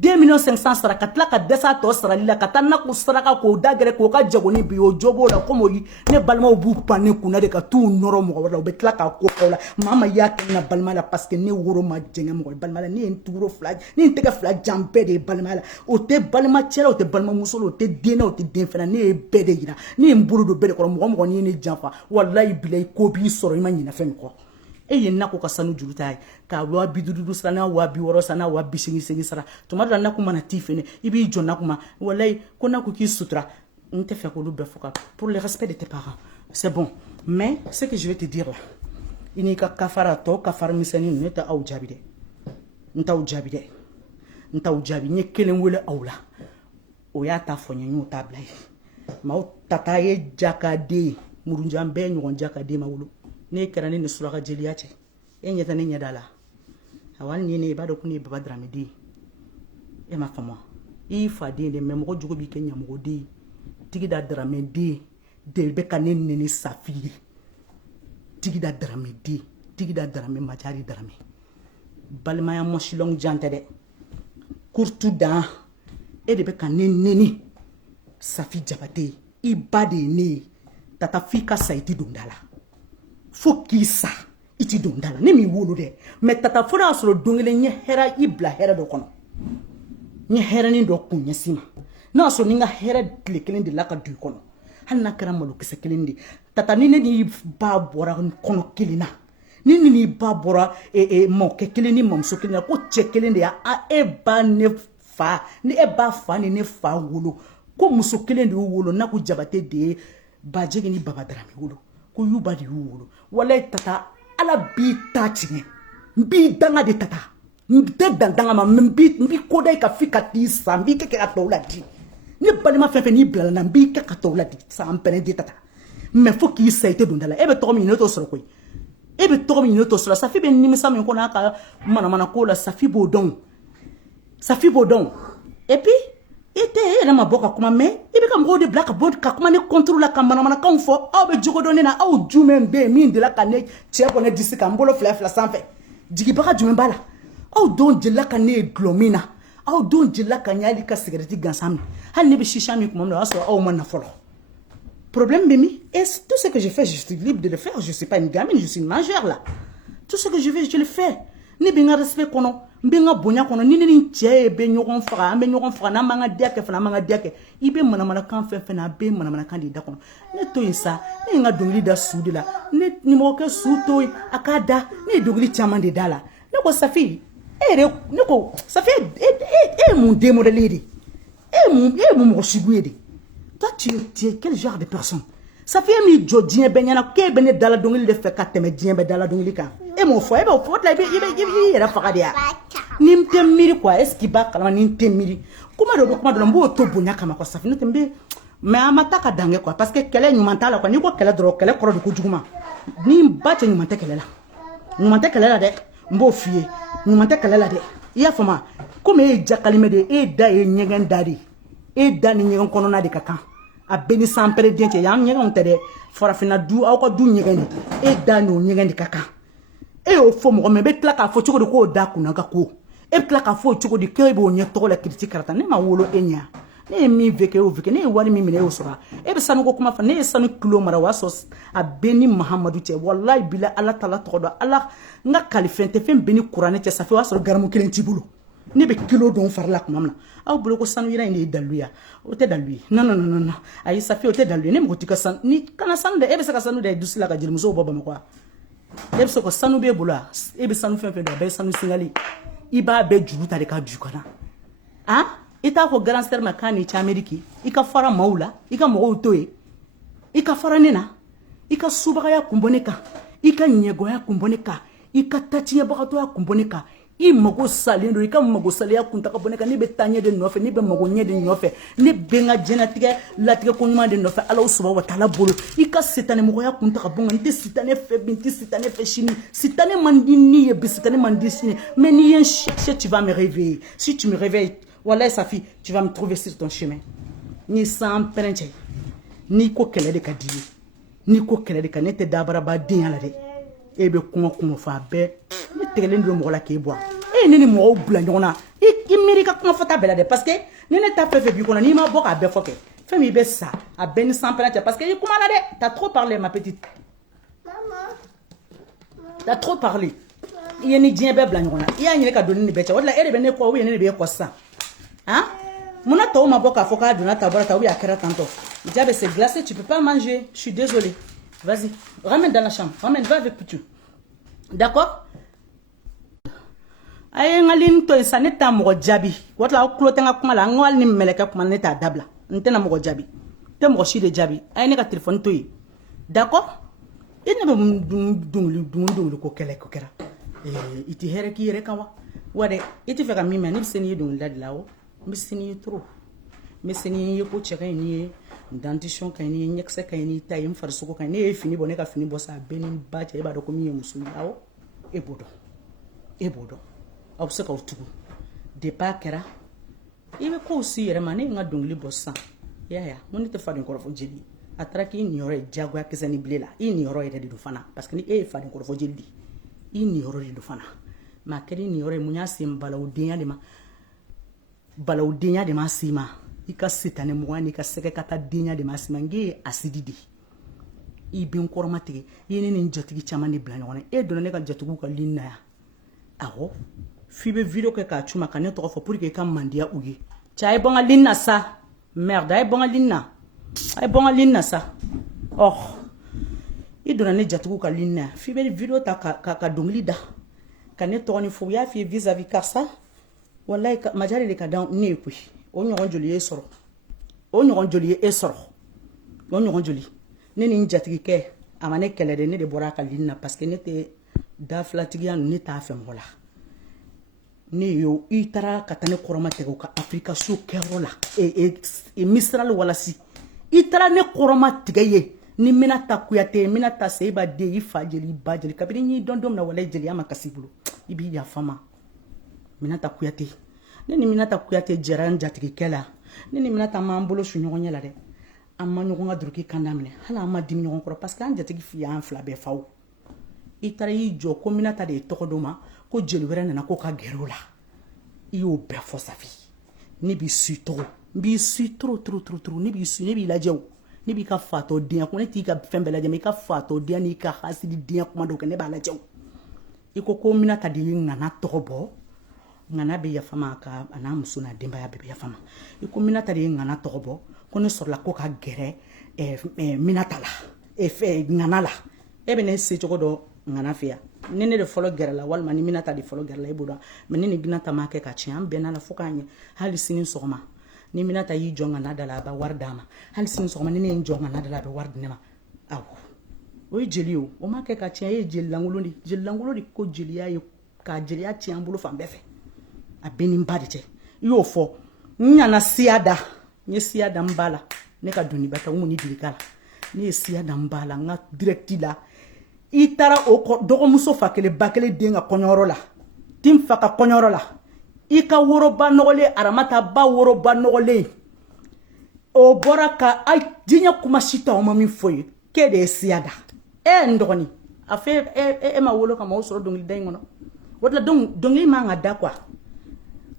2,500,000 sara ka tila ka dɛsɛ tɔ sarali la ka taa n'a ko saraka k'o dagɛrɛ k'o ka jagoni bi o jo b'o la komi ne balimaw b'u pan ne kunna de ka t'u nɔrɔ mɔgɔ wɛrɛ la u bɛ tila k'a ko aw la maa y'a kɛ n na balima la parce que ne woro ma jɛngɛ mɔgɔ balima la ne ye n tuguro fila ne ye n tɛgɛ fila jan bɛɛ de ye balima la o tɛ balima cɛ la o tɛ balima muso la o tɛ den na o tɛ den fɛnɛ ne ye bɛɛ de yira ne ye n bolo don bɛɛ de kɔrɔ mɔgɔ n'i ye ne janfa walayi bilayi ko b'i sɔrɔ i ma ɲinɛ fɛn min kɔ e ye n'a ko ka sanu juru ta ye ka 50,000 sara n'a 60,000 sara n'a 80,000 sara tuma dɔ la n'a ko mana t'i fɛ i b'i jɔ n'a kuma walayi ko n'a ko k'i sutura n tɛ fɛ k'olu bɛɛ fɔ ka pour le respect de tes parents c'est bon mais ce que je vais te dire là i n'i ka kafara tɔ kafari misɛnnin ne tɛ aw jaabi dɛ n t'aw jaabi dɛ n t'aw jaabi n ye kelen wele aw la o y'a ta fɔ n ye n y'o ta bila ye maaw tata ye jakaden murunjan bɛɛ ɲɔgɔn jakaden ma wolo ne kɛra ne ni suraka jeliya cɛ e ɲɛ tɛ ne ɲɛ da la awali ni ne i b'a dɔn ko ne ye Baba Darame den e ma faamu i fa den de mais mɔgɔ jogo b'i kɛ ɲamɔgɔ den Tigida Darame den de bɛ ka ne neni Safi ye Tigida Darame den Tigida Darame Majari Darame balimaya mɔsilɔn jan tɛ dɛ kurtu dan e de be ka ne neni Safi Jabate i ba de ne tata fika sa iti dondala fo ki sa iti dondala ne mi wolo de mais tata fora soro dongele nye hera i bla hera do kono nye hera ni do kunya sima na so ninga hera le kelen de la ka du kono hanna kara malu kese kelen de tata ni ne ni ba bora kono kelina ni ba bora mo ke kelen ni mom so kelen ko che kelen de a e ba ne fa ni e ba fa ni ne fa wolo ko muso kelen de wolo na ko Jabate de ba jegi ni baba darami wolo ko yuba de wolo wala tata ala bi tachine mbi danga de tata mbi danga ma mbi ko dai ka fika ti sa mbi ke ka tola di ni balima fefe ni blala na mbi ke ka tola di sa ampene de tata mais faut qu'il saite dondala e be to mi noto soro koy e be to mi noto soro Safi be ni misa mi ko na ka mana ko la Safi bodon et puis ete ela maboka kuma me ibe ka mgo de black board ka kuma ne contrôle la ka mana kan fo aw be jogo doni na aw jumen be min de la ka ne che ko ne disi ka mbolo fla sanfɛ jigi baka jumen bala aw don je la ka ne glomina aw don je la ka nyali ka cigarette gansam hal ne be shisha mi kuma no aso aw man na folo problème bemi et tout ce que je fais je suis libre de le faire je suis pas une gamine je suis une majeure là tout ce que je fais je le fais ni binga respect kono mbinga bonya kono ni ntie be nyogon fara ambe nyogon fara na manga diake fana manga diake ibe mana kan fe na be mana kan di da kono ne to insa ni nga dongli da sudi la ni mo ke suto akada ni dongli chama de dala ne ko Safi ne ko Safi mon démodélé mon mo shiguede toi tu es quel genre de personne Safi mi jodien benyana ke bene dala dongli de fe kateme dien be dala dongli kan e mo fo e be fo la ibe era fakadia nimte miri kwa eski ba kalama nimte miri kuma do mbo to bonya kama kwa Safi notembe mais amata ka dange kwa parce que kele nyumanta la kwa ni ko kele dro kele koro du ko juguma ni mbache nyumanta kele la de mbo fie nyumanta kele la de ya fama comme e jakalime de e da e nyegen dadi e da ni nyegen kono na de kaka a beni sampere diente ya nyegen tede forafina du aw ko du nyegen e da no nyegen de kaka e o fo mo me be tla ka fo choko de ko da kuna ka ko e tla ka fo choko de ke bo nyeto la critique karata ne ma wolo enya ne mi veke ne wani mi mine o sora e be sanu ko kuma fa ne sanu kilo mara wasos a beni Muhammadu che wallahi bila Allah taala to do Allah nga kalifente fem beni Qur'ane che Safi waso garamu kilen ti bulu ne be kilo don farla kuma na aw bulu ko sanu yira inde daluya o te daluyi non ay Safi o te daluyi ne mo tika san ni kana san de e be saka sanu de dusila ka jirmuso baba me kwa e be soko sanu be bula e be sanu fem de be sanu singali iba be juruta de ka jukana ah ita ko grand sœur makani cha Ameriki ika fara maula ika mo toye ika fara nena ika subaga ya kumboneka ika nyego ya kumboneka ika tatiye bagato ya kumboneka I mago salindo ika mago salia kunta ka boneka ni be tanye de nofe ni be mago nye de nofe ni be nga jenatige latige ko nyuma de nofe ala usuba wa tala bolo ika sitane mo ya kunta ka bonga nti sitane fe binti sitane fe chini sitane mandini ye bisitane mandisini mais ni un cherche tu vas me réveiller si tu me réveilles voilà Safi tu vas me trouver sur ton chemin ni sans prenche ni ko kele de kadie ni ko kele de kanete dabara ba din ala de ebe kuma fa be ni tegelen do mo la ke boa e ni mo bla nyona i merika kuma fata bela de parce que ni ne ta fait bi kona ni ma boka be foke fait mi be ça a ben sans prenche parce que kuma la de t'as trop parlé ma petite maman t'as trop parlé i ni dien be bla nyona i a ni ka doni ni be cha wala ere be ne ko wi ni be ko sa hein mon ato ma boka foka dona ta bora ta wi akara tanto diable c'est glacé tu peux pas manger je suis désolé vas-y ramène dans la chambre ramène va avec Pichu d'accord ay ngalin to saneta mo jabi wotla ko tenga kuma la ngal ni meleka kuma neta dabla ntena mo jabi te mo shi de jabi ay ne ka téléphone to yi d'accord ina be dunglu ko kele ko kera iti here ki here kawa wade iti feka mimi ni seni dunglu dadlawo misini trop misini ko cheka ni dentition kan ni nyekse kan ni tayim farsuko kan ni fini bonne ka fini bossa benin ba che ba do ko mi musu yawo e bodo obse ka utugu de pa kera ibe ko si yere mane nga dongli bossa ya moni te fadin ko fo jeli atraki ni yoro jagwa kesani blela ni yoro yede du fana parce que ni e fadin ko fo jeli ni yoro du fana ma keri ni yoro munya simbala udenya de ma balaw denya de masima ika sitane mwani ka seke kata denya de masima nge asididi I bin koroma tigi yini ni jotigi chama ni bla nyone e donna ne ka jotugu ka linna ya awo fi be video ke ka chuma ka ne to fo pour que ka mandia ugi cha e bonga linna sa merde ay bonga linna sa oh I donna ne jotugu ka linna fi be video ta ka dongli da ka ne to ni fo ya fi vis-à-vis ka sa wallahi majari le ka dan ne pu o nyon joli e soro ne ni njatigi ke amane kele de ne de bora ka linna parce que ne te da flatigia ne ta fe mola ne yo itara katane koroma tego ka afrika su kerola e misral wala si itara ne koroma tigeye ni minata kuyate minata seba de ifa jeli bajeli kabiri ni dondom na wala jeli ama kasibulu ibi ya fama minata kuyate ne ni minata kuyate jeran jatigi kela ne ni minata mambolo su nyonya la de amma ɲɔgɔn ka duruki kanda minɛ hala amma dimi ɲɔgɔn kɔrɔ parce que an jatigi fi an fila bɛɛ faw I taara I jɔ ko minata de tɔgɔ dɔ ma ko jeli wɛrɛ nana ko ka gɛrɛ o la I y'o bɛɛ fɔ Safi ne b'i su tɔgɔ n b'i su trop ne b'i su ne b'i lajɛ o ne b'i ka fatɔ denya ko ne t'i ka fɛn bɛɛ lajɛ mais I ka fatɔ denya n'i ka hasidi denya kuma dɔw kɛ ne b'a lajɛ o I ko minata de ye ŋana tɔgɔ bɔ ŋana bɛ yafa ma ka a n'a muso n'a denbaya bɛɛ bɛ yafa ma I ko minata de ye ŋana tɔgɔ bɔ ko ne sɔrɔla ko ka gɛrɛ minata la ŋana la e bɛ ne se cogo dɔ ŋana fɛ yan ne de fɔlɔ gɛrɛ la walima ni minata de fɔlɔ gɛrɛ la I b'o dɔn mais ne ni minata ma kɛ ka tiɲɛ an bɛnna la fo k'a ɲɛ hali sini sɔgɔma ni minata y'i jɔ ŋana da la a bɛ wari d'a ma hali sini sɔgɔma ni ne ye n jɔ ŋana da la a bɛ wari di ne ma awɔ o ye jeli o ma kɛ ka tiɲɛ e ye jeli lankolon de ko jeliya ye ka jeliya tiɲɛ an bolo fan bɛɛ fɛ a bɛ nin ba de cɛ I y'o fɔ n ɲana siya da n ye siya da n ba la ne ka doni bata n ni dirika la ne ye siya da n ba la n ka directi la I taara o dɔgɔmuso fa kelen ba kelen den ka kɔɲɔyɔrɔ la tin fa ka kɔɲɔyɔrɔ la I ka woroba nɔgɔlen aramata ba woroba nɔgɔlen o bɔra ka diɲɛ kuma si ta o ma min fɔ ye k'e de ye siya da n dɔgɔnin a fɛ e ma wolo kama o sɔrɔ dɔnkili da in kɔnɔ o de la dɔnkili man ka da quoi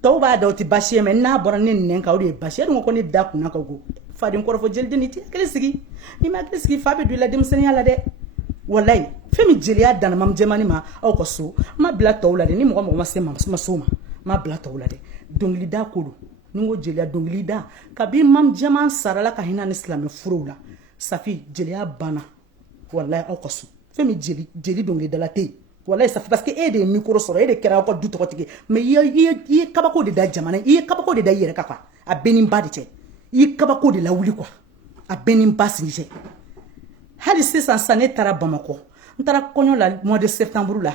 tɔw b'a da o tɛ baasi ye mais n'a bɔra ne nɛn kan o de ye baasi ye e dun ko ne da kunna ka go faden kɔrɔfɔ jeli den i tɛ hakili sigi n'i ma hakili sigi fa bɛ don I la denmisɛnninya la dɛ walayi fɛn min jeliya danna jɛmani ma aw ka so ma bila tɔw la dɛ ni mɔgɔ ma se ma so ma bila tɔw la dɛ dɔnkilida ko don ni n ko jeliya dɔnkilida kabi mam jɛman sarala ka hinɛ ni silamɛ furuw la Safi jeliya banna walayi aw ka so fɛn min jeli dɔnkilidala tɛ yen walayi Safi parce que e de ye micro sɔrɔ e de kɛra aw ka du tɔgɔtigi mais I ye kabako de da jamana I ye kabako de da I yɛrɛ kan quoi a bɛ nin ba de cɛ I ye kabako de lawuli quoi a bɛ nin ba sigi cɛ hali sisan sa ne taara Bamakɔ n taara kɔɲɔ la mois de septembre la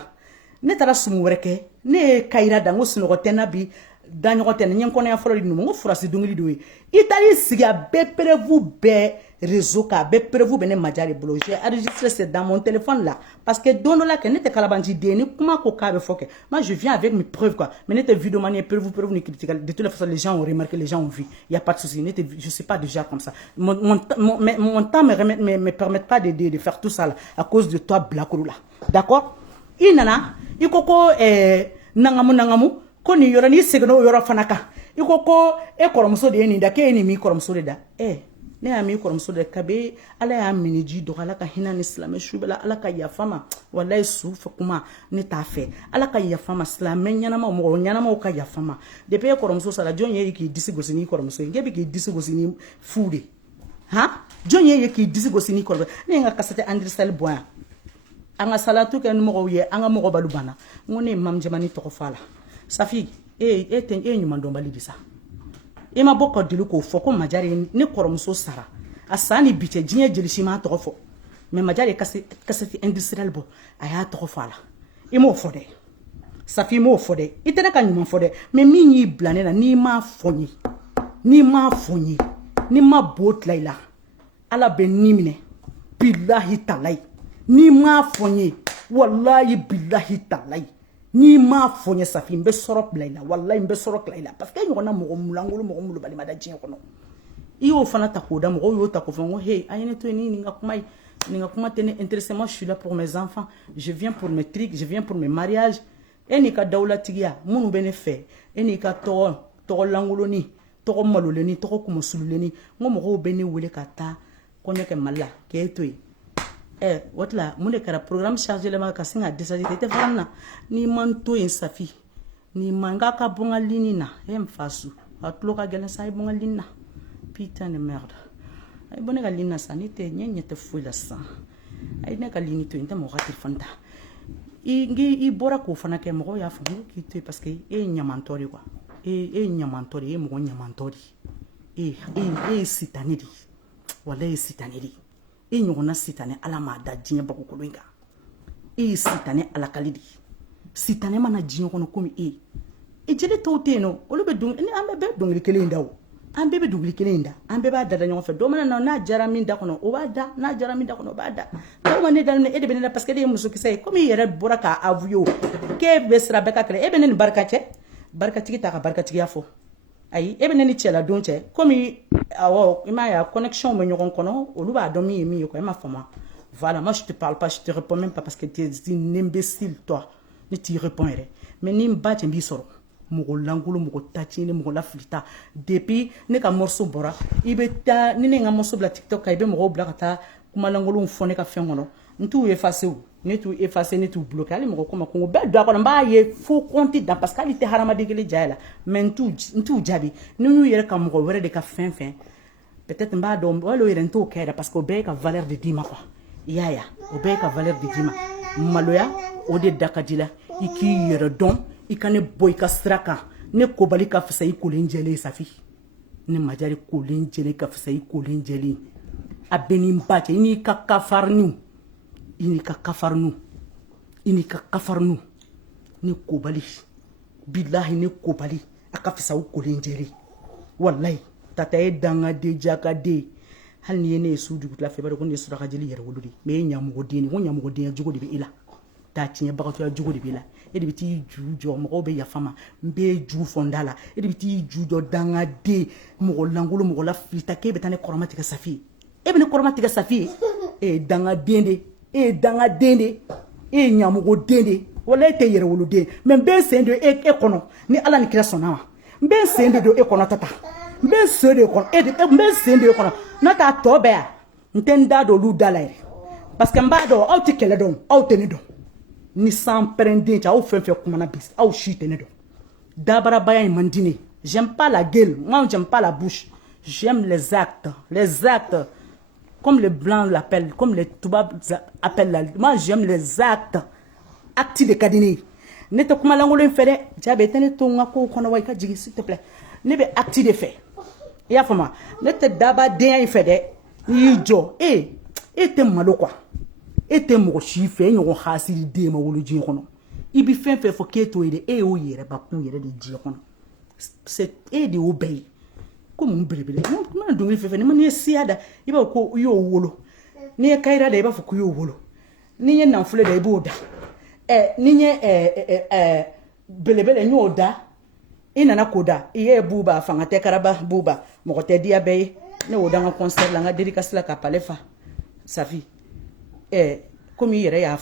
ne taara sumu wɛrɛ kɛ ne ye kayira da n ko sunɔgɔ tɛ n na bi da ɲɔgɔn tɛ n ye kɔnɔya fɔlɔ di numu n ko furasi dɔnkili dɔ ye I taara I sigi a bɛɛ prévu bɛɛ réseau ka a bɛɛ prévu bɛ ne maja de bolo j'ai enregistré c'est dans mon téléphone là parce que don dɔ la kɛ ne tɛ kalabanci den ni kuma ko k'a bɛ fɔ kɛ moi je viens avec mes preuves quoi mais ne tɛ vidéo man ye prévu ni critique de toute façon les gens ont remarqué les gens ont vu il y a pas de souci je suis pas déjà comme ça mon temps me permet pas de faire tout ça là à cause de toi Blakoro là d'accord I nana I ko nangamu ko ni yɔrɔ ni seginna o yɔrɔ fana kan I ko e kɔrɔmuso de ye nin da k'e ye nin min kɔrɔmuso de da ne y'a min kɔrɔmuso de kabe ala y'a minɛ ji dɔgɔ ala ka hinɛ ni silamɛ su bɛɛ la ala ka yafa ma walayi su fɛ kuma ne t'a fɛ ala ka yafa ma silamɛ ɲɛnamaw mɔgɔ ɲɛnamaw ka yafa ma depuis e kɔrɔmuso sara jɔn ye k'i disi gosi n'i kɔrɔmuso ye k'e bɛ k'i disi gosi ni fu de jɔn ye k'i disi gosi n'i kɔrɔmuso ne ye n ka kasɛtɛ Andrisel bɔ yan an ka salatu kɛ ni mɔgɔw ye an ka mɔgɔ balu banna n ko ne ye Mam Jɛmani tɔgɔ fɔ a la Safi e ye ɲuman dɔnbali de sa I ma bɔ ka deli k'o fɔ ko Majari ne kɔrɔmuso sara a san ni bi cɛ diɲɛ jeli si m'a tɔgɔ fɔ mais Majari ye kasɛti industriel bɔ a y'a tɔgɔ fɔ a la I m'o fɔ dɛ Safi I m'o fɔ dɛ I tɛ ne ka ɲuman fɔ dɛ mais min y'i bila ne la n'i m'a fɔ n ye n'i ma bo tila I la ala bɛ ni minɛ billahi talayi n'i m'a fɔ n ye wallahi billahi talayi n'i m'a fɔ n ye Safi n bɛ sɔrɔ bila I la wallahi n bɛ sɔrɔ tila I la parce que e ɲɔgɔnna mɔgɔ mulangolo mɔgɔ mulubali ma da diɲɛ kɔnɔ I y'o fana ta k'o da mɔgɔw y'o ta k'o fɔ n ko hey a ye ne to yen ni nin ka kuma ye nin ka kuma tɛ ne intéressé moi je suis là pour mes enfants je viens pour mes trucs je viens pour mes mariages e n'i ka dawlatigiya minnu bɛ ne fɛ e n'i ka tɔgɔ tɔgɔ langoloni tɔgɔ maloleni tɔgɔ kumasululeni ngo mɔgɔw bɛ ne wele ka taa kɔɲɔ kɛ Mali la k'e to yen o tila mun de kɛra programme chargé lama ka sin ka décharger tɛ fara na ni man to yen Safi ni man ka ka bɔ n ka ligne na m fasu a tulo ka gɛlɛn sa i bɔ n ka ligne na putain de merde ai bɔ ne ka ligne na sa ni tɛ ɲɛ tɛ foyi la sa ai ne ka ligne to yen n tɛ mɔgɔ ka téléphone ta i bɔra k'o fana kɛ mɔgɔw y'a faamu k'i to yen parce que e ye ɲamantɔ de quoi e ye ɲamantɔ de e ye mɔgɔ ɲamantɔ de e ye sitanɛ de wala e ye sitanɛ de e ɲɔgɔnna sitanɛ ala m'a da diɲɛ bakokolo in kan e ye sitanɛ alakali de sitanɛ mana diɲɛ kɔnɔ komi e jeli tɔw tɛ yen nɔ olu bɛ an bɛɛ dɔnkili kelen in da o an bɛɛ bɛ dɔnkili kelen in da an bɛɛ b'a dada ɲɔgɔn fɛ dɔ mana na n'a jara min da kɔnɔ o b'a da n'a jara min da kɔnɔ o b'a da dɔw ma ne daminɛ e de bɛ ne la parce que e de ye musokisɛ ye komi i yɛrɛ bɔra k'a avoué o k'e bɛ sira bɛɛ ka kɛlɛ e bɛ ne ni barika cɛ barikatigi t'a ka barikatigiya fɔ ayi e bɛ ne ni cɛladon cɛ komi awɔ i m'a ye connexion bɛ ɲɔgɔn kɔnɔ olu b'a dɔn min ye min ye quoi e m'a faamu voilà moi je te parle pas je te réponds même pas parce que tu es un imbécile toi ne t'y réponds yɛrɛ mais ni n ba cɛ b'i sɔrɔ mɔgɔ langolo mɔgɔ tacini mɔgɔ lafilita depuis ne ka morceau bɔra i bɛ taa ni ne ka morceau bila TikTok kan i bɛ mɔgɔw bila ka taa kuma langolonw fɔ ne ka fɛn kɔnɔ n t'u effacer o ne t'u effacer ne t'u bloquer hali mɔgɔ ko ma ko bɛɛ don a kɔnɔ n b'a ye fo compte dan parce que hali tɛ hadamaden kelen ja la mais n t'u jaabi ni y'u yɛrɛ ka mɔgɔ wɛrɛ de ka fɛn fɛn peut-être n b'a dɔn wala o yɛrɛ n t'o kɛ yɛrɛ parce que o bɛɛ ye ka valeur de d'i ma quoi i y'a ye o bɛɛ ye ka valeur de d'i ma maloya o de da ka di la i k'i yɛrɛ dɔn i ka ne bɔ i ka sira kan ne kobali ka fisa i kolen jɛlen Safi ne majari kolen jɛlen ka fisa i kolen jɛlen a bɛ ni ba cɛ i n'i ka kafariniw i n'i ka kafariniw ne kobali bilahi ne kobali a ka fisa i kolen jɛlen wallahi tata ye dangaden jakaden hali ni ye ne ye su dugutila fɛ i b'a dɔn ko ne ye suraka jeli yɛrɛ wolo de mais e ɲamɔgɔden de ko ɲamɔgɔdenya jogo de bɛ e la taa tiɲɛbagatɔya jogo de b'i la e de bɛ t'i ju jɔ mɔgɔw bɛ yafa ma n bɛ ju fɔ n da la e de bɛ t'i ju jɔ dangaden mɔgɔ langolo mɔgɔ lafilita k'e bɛ taa ne kɔrɔma tigɛ Safi ye e bɛ ne kɔrɔma tigɛ Safi ye e ye dangaden de e ye dangaden de e ye ɲamɔgɔden de wala e tɛ yɛrɛwoloden mais n bɛ sen don e kɔnɔ ni ala ni kira sɔnna ma n bɛ sen de don e kɔnɔ tata n bɛ sen de kɔnɔ n bɛ sen de kɔnɔ n'a t'a tɔ bɛɛ yan n tɛ n da don olu da la yɛrɛ parce que n b'a dɔn aw tɛ kɛlɛ dɔn aw tɛ ne dɔn ni san pɛrɛnden cɛ aw fɛn fɛn kumana bi aw si tɛ ne dɔn dabarabaya in man di ne j'aime pas la gueule moi j'aime pas la bouche j'aime les actes comme les blancs l'appellent comme les toubabs appellent moi j'aime les actes de ka di ne ye ne tɛ kuma langolo in fɛ dɛ jaabi tɛ ne to n ka kow kɔnɔ wa i ka jigin s'il te plaît ne bɛ acte de fɛ i y'a faamu ne tɛ dabadenya in fɛ dɛ n'i y'i jɔ e tɛ malo quoi e tɛ mɔgɔ si fɛ e ɲɔgɔn hasidi den ma wolo diɲɛ kɔnɔ i bɛ fɛn fɛn fɔ k'e t'o ye dɛ e y'o yɛrɛbakun yɛrɛ de diɲɛ kɔnɔ e de y'o bɛɛ ye ko mun belebele n mana dɔnkili fɛn fɛn n'i ye siya da i b'a fɔ ko i y'o wolo n'i ye kayira da i b'a fɔ k'i y'o wolo n'i ye nafolo da i b'o da n'i ye belebele n y'o da i nana k'o da i ye buuba fanga tɛ karaba buuba mɔgɔ tɛ diya bɛɛ ye ne y'o da n ka concert la n ka dédicace la ka pale fa Safi comme il y a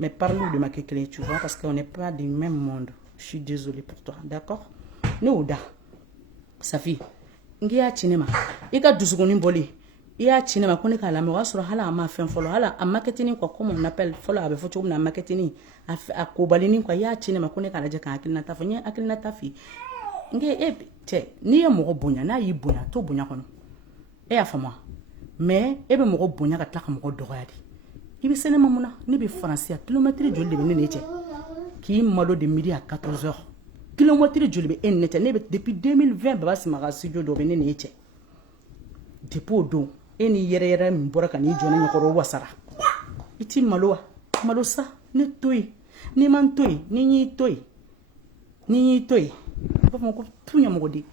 mais parle de ma kekele, tu vois, parce qu'on n'est pas du même monde. Je suis désolée pour toi, d'accord? Nous, Safi, il y a cinéma. Il y a 12 secondes boli. Il y a cinéma qu'on est à la maison sur hala ma fin follow hala a marketing quoi comme on appelle follow avec photo na marketing a kobalini quoi il y a cinéma qu'on est à la jaka akilina tafonya akilina tafi. Nge te ni ya mo bonya na yi bonya to bonya kono. E afama. Mais ebe mo bonya ka tlaka mo dogoyadi. Ibi sene mamuna ni be français kilomètre joli be ne che. Ki malo de midi à 14h. Kilomètre joli be en ne depuis 2020 baba simara studio do be ne che. Depuis do eni yere mi bora kan ni jona nyokoro wasara. Iti malo sa ni toy ni man toy ni toy. Ni toy. Ba mo ko tunya mo di.